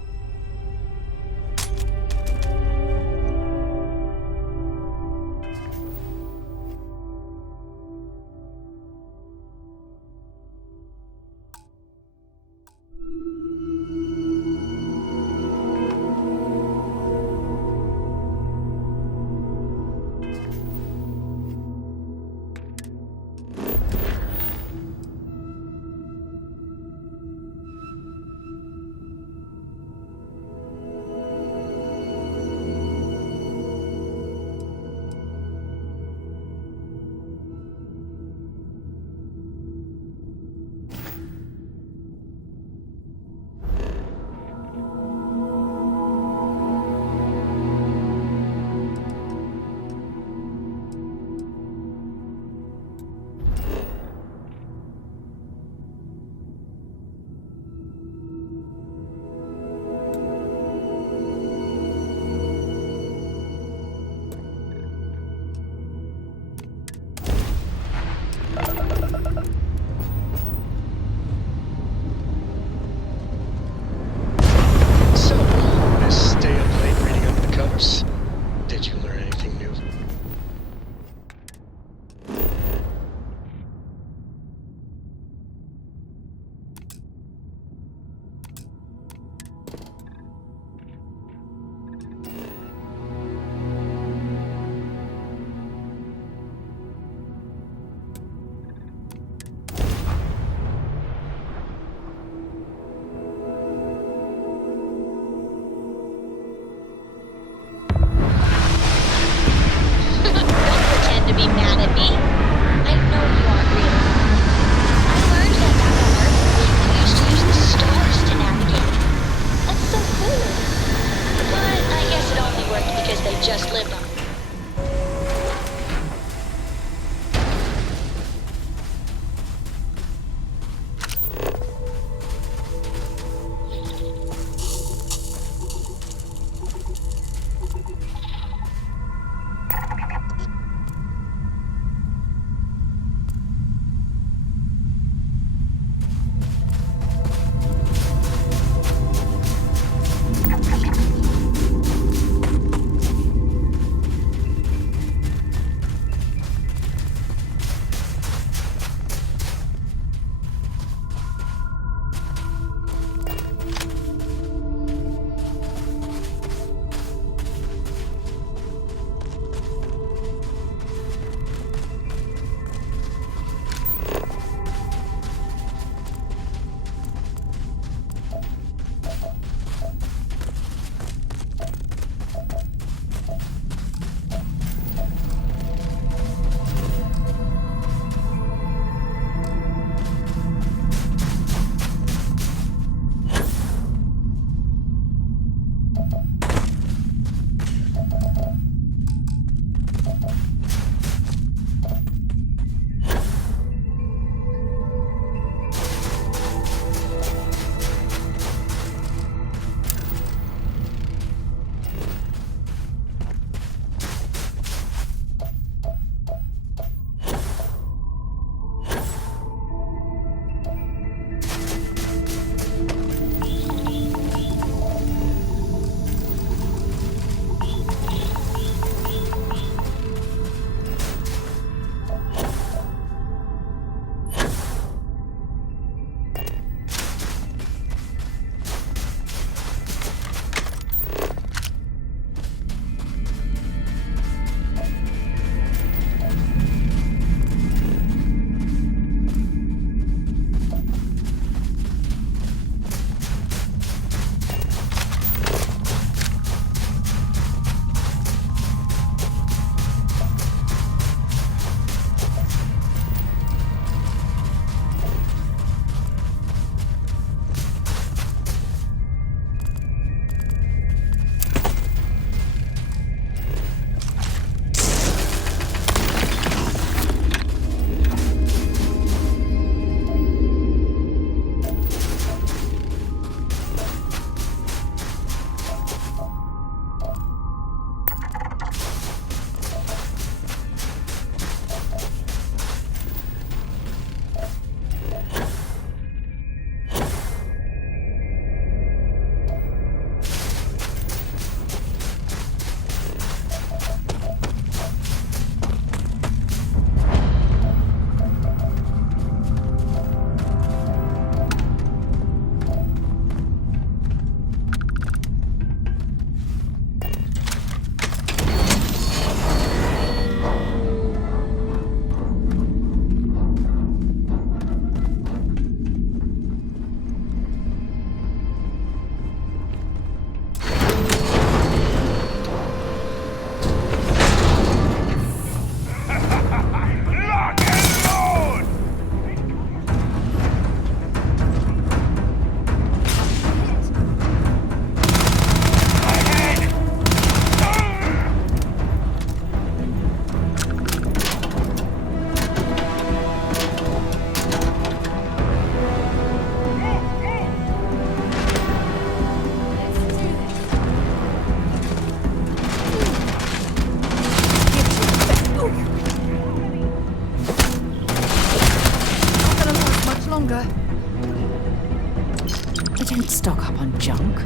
don't stock up on junk.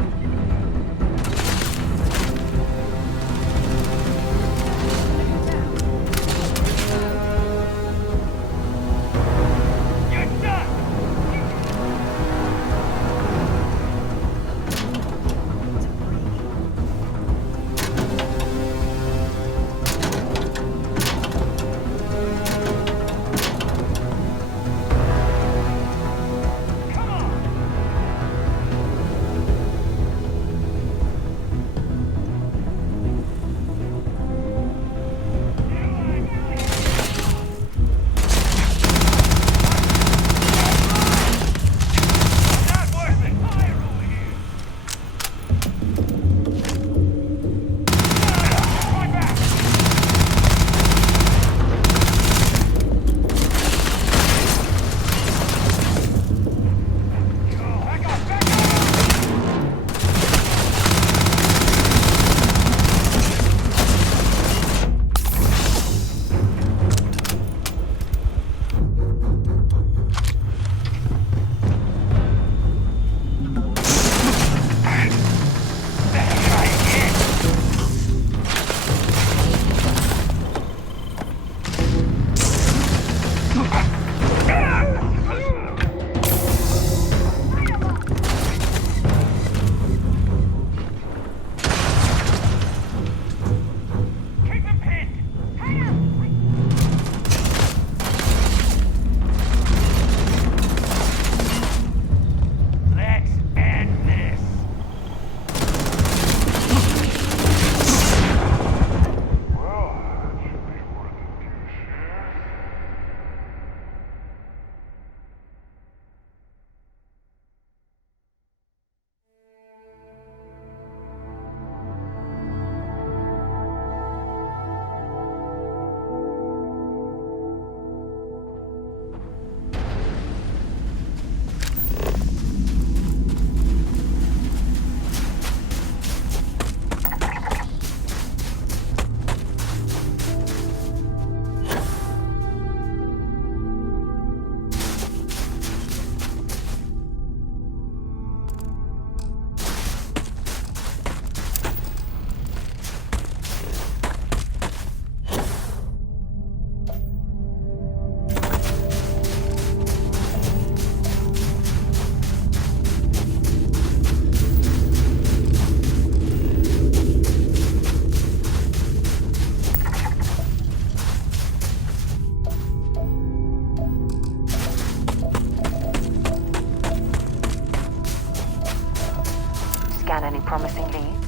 Scan any promising leads?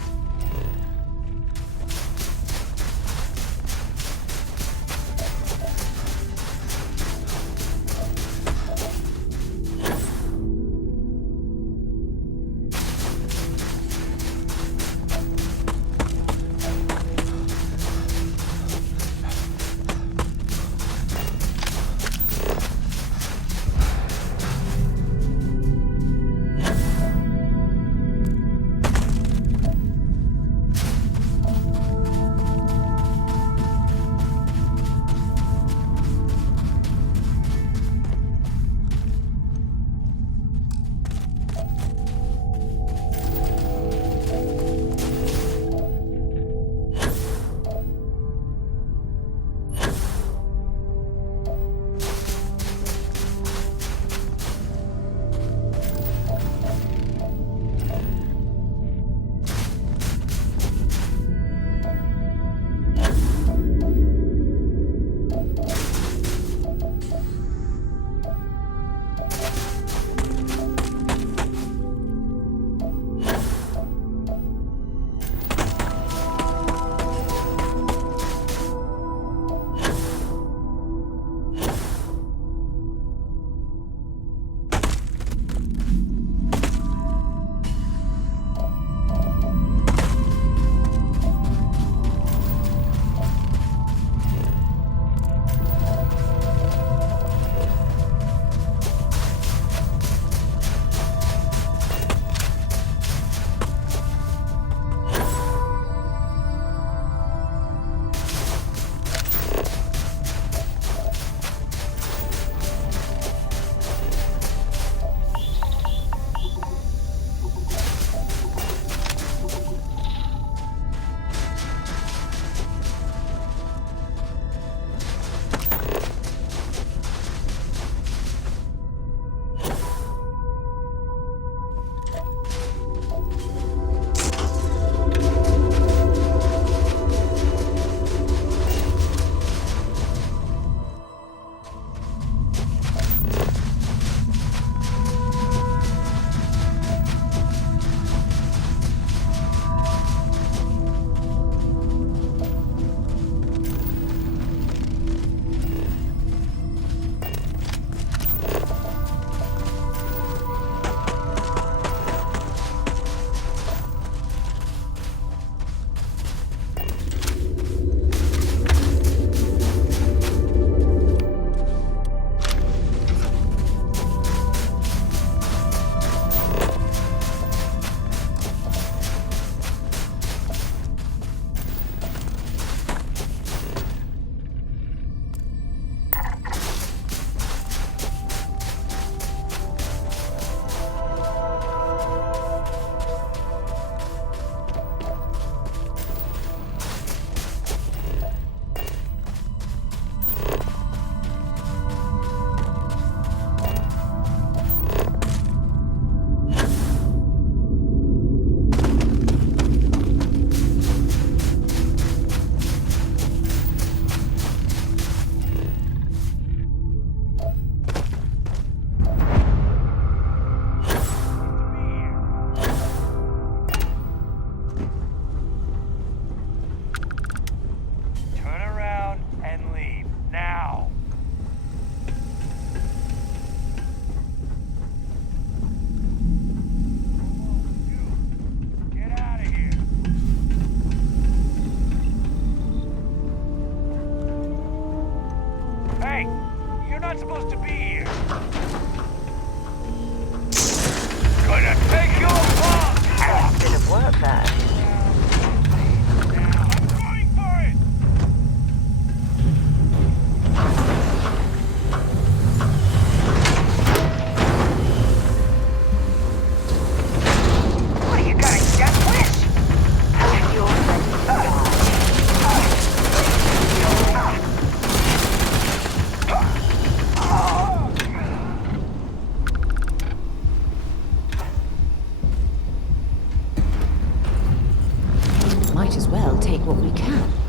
take what we can.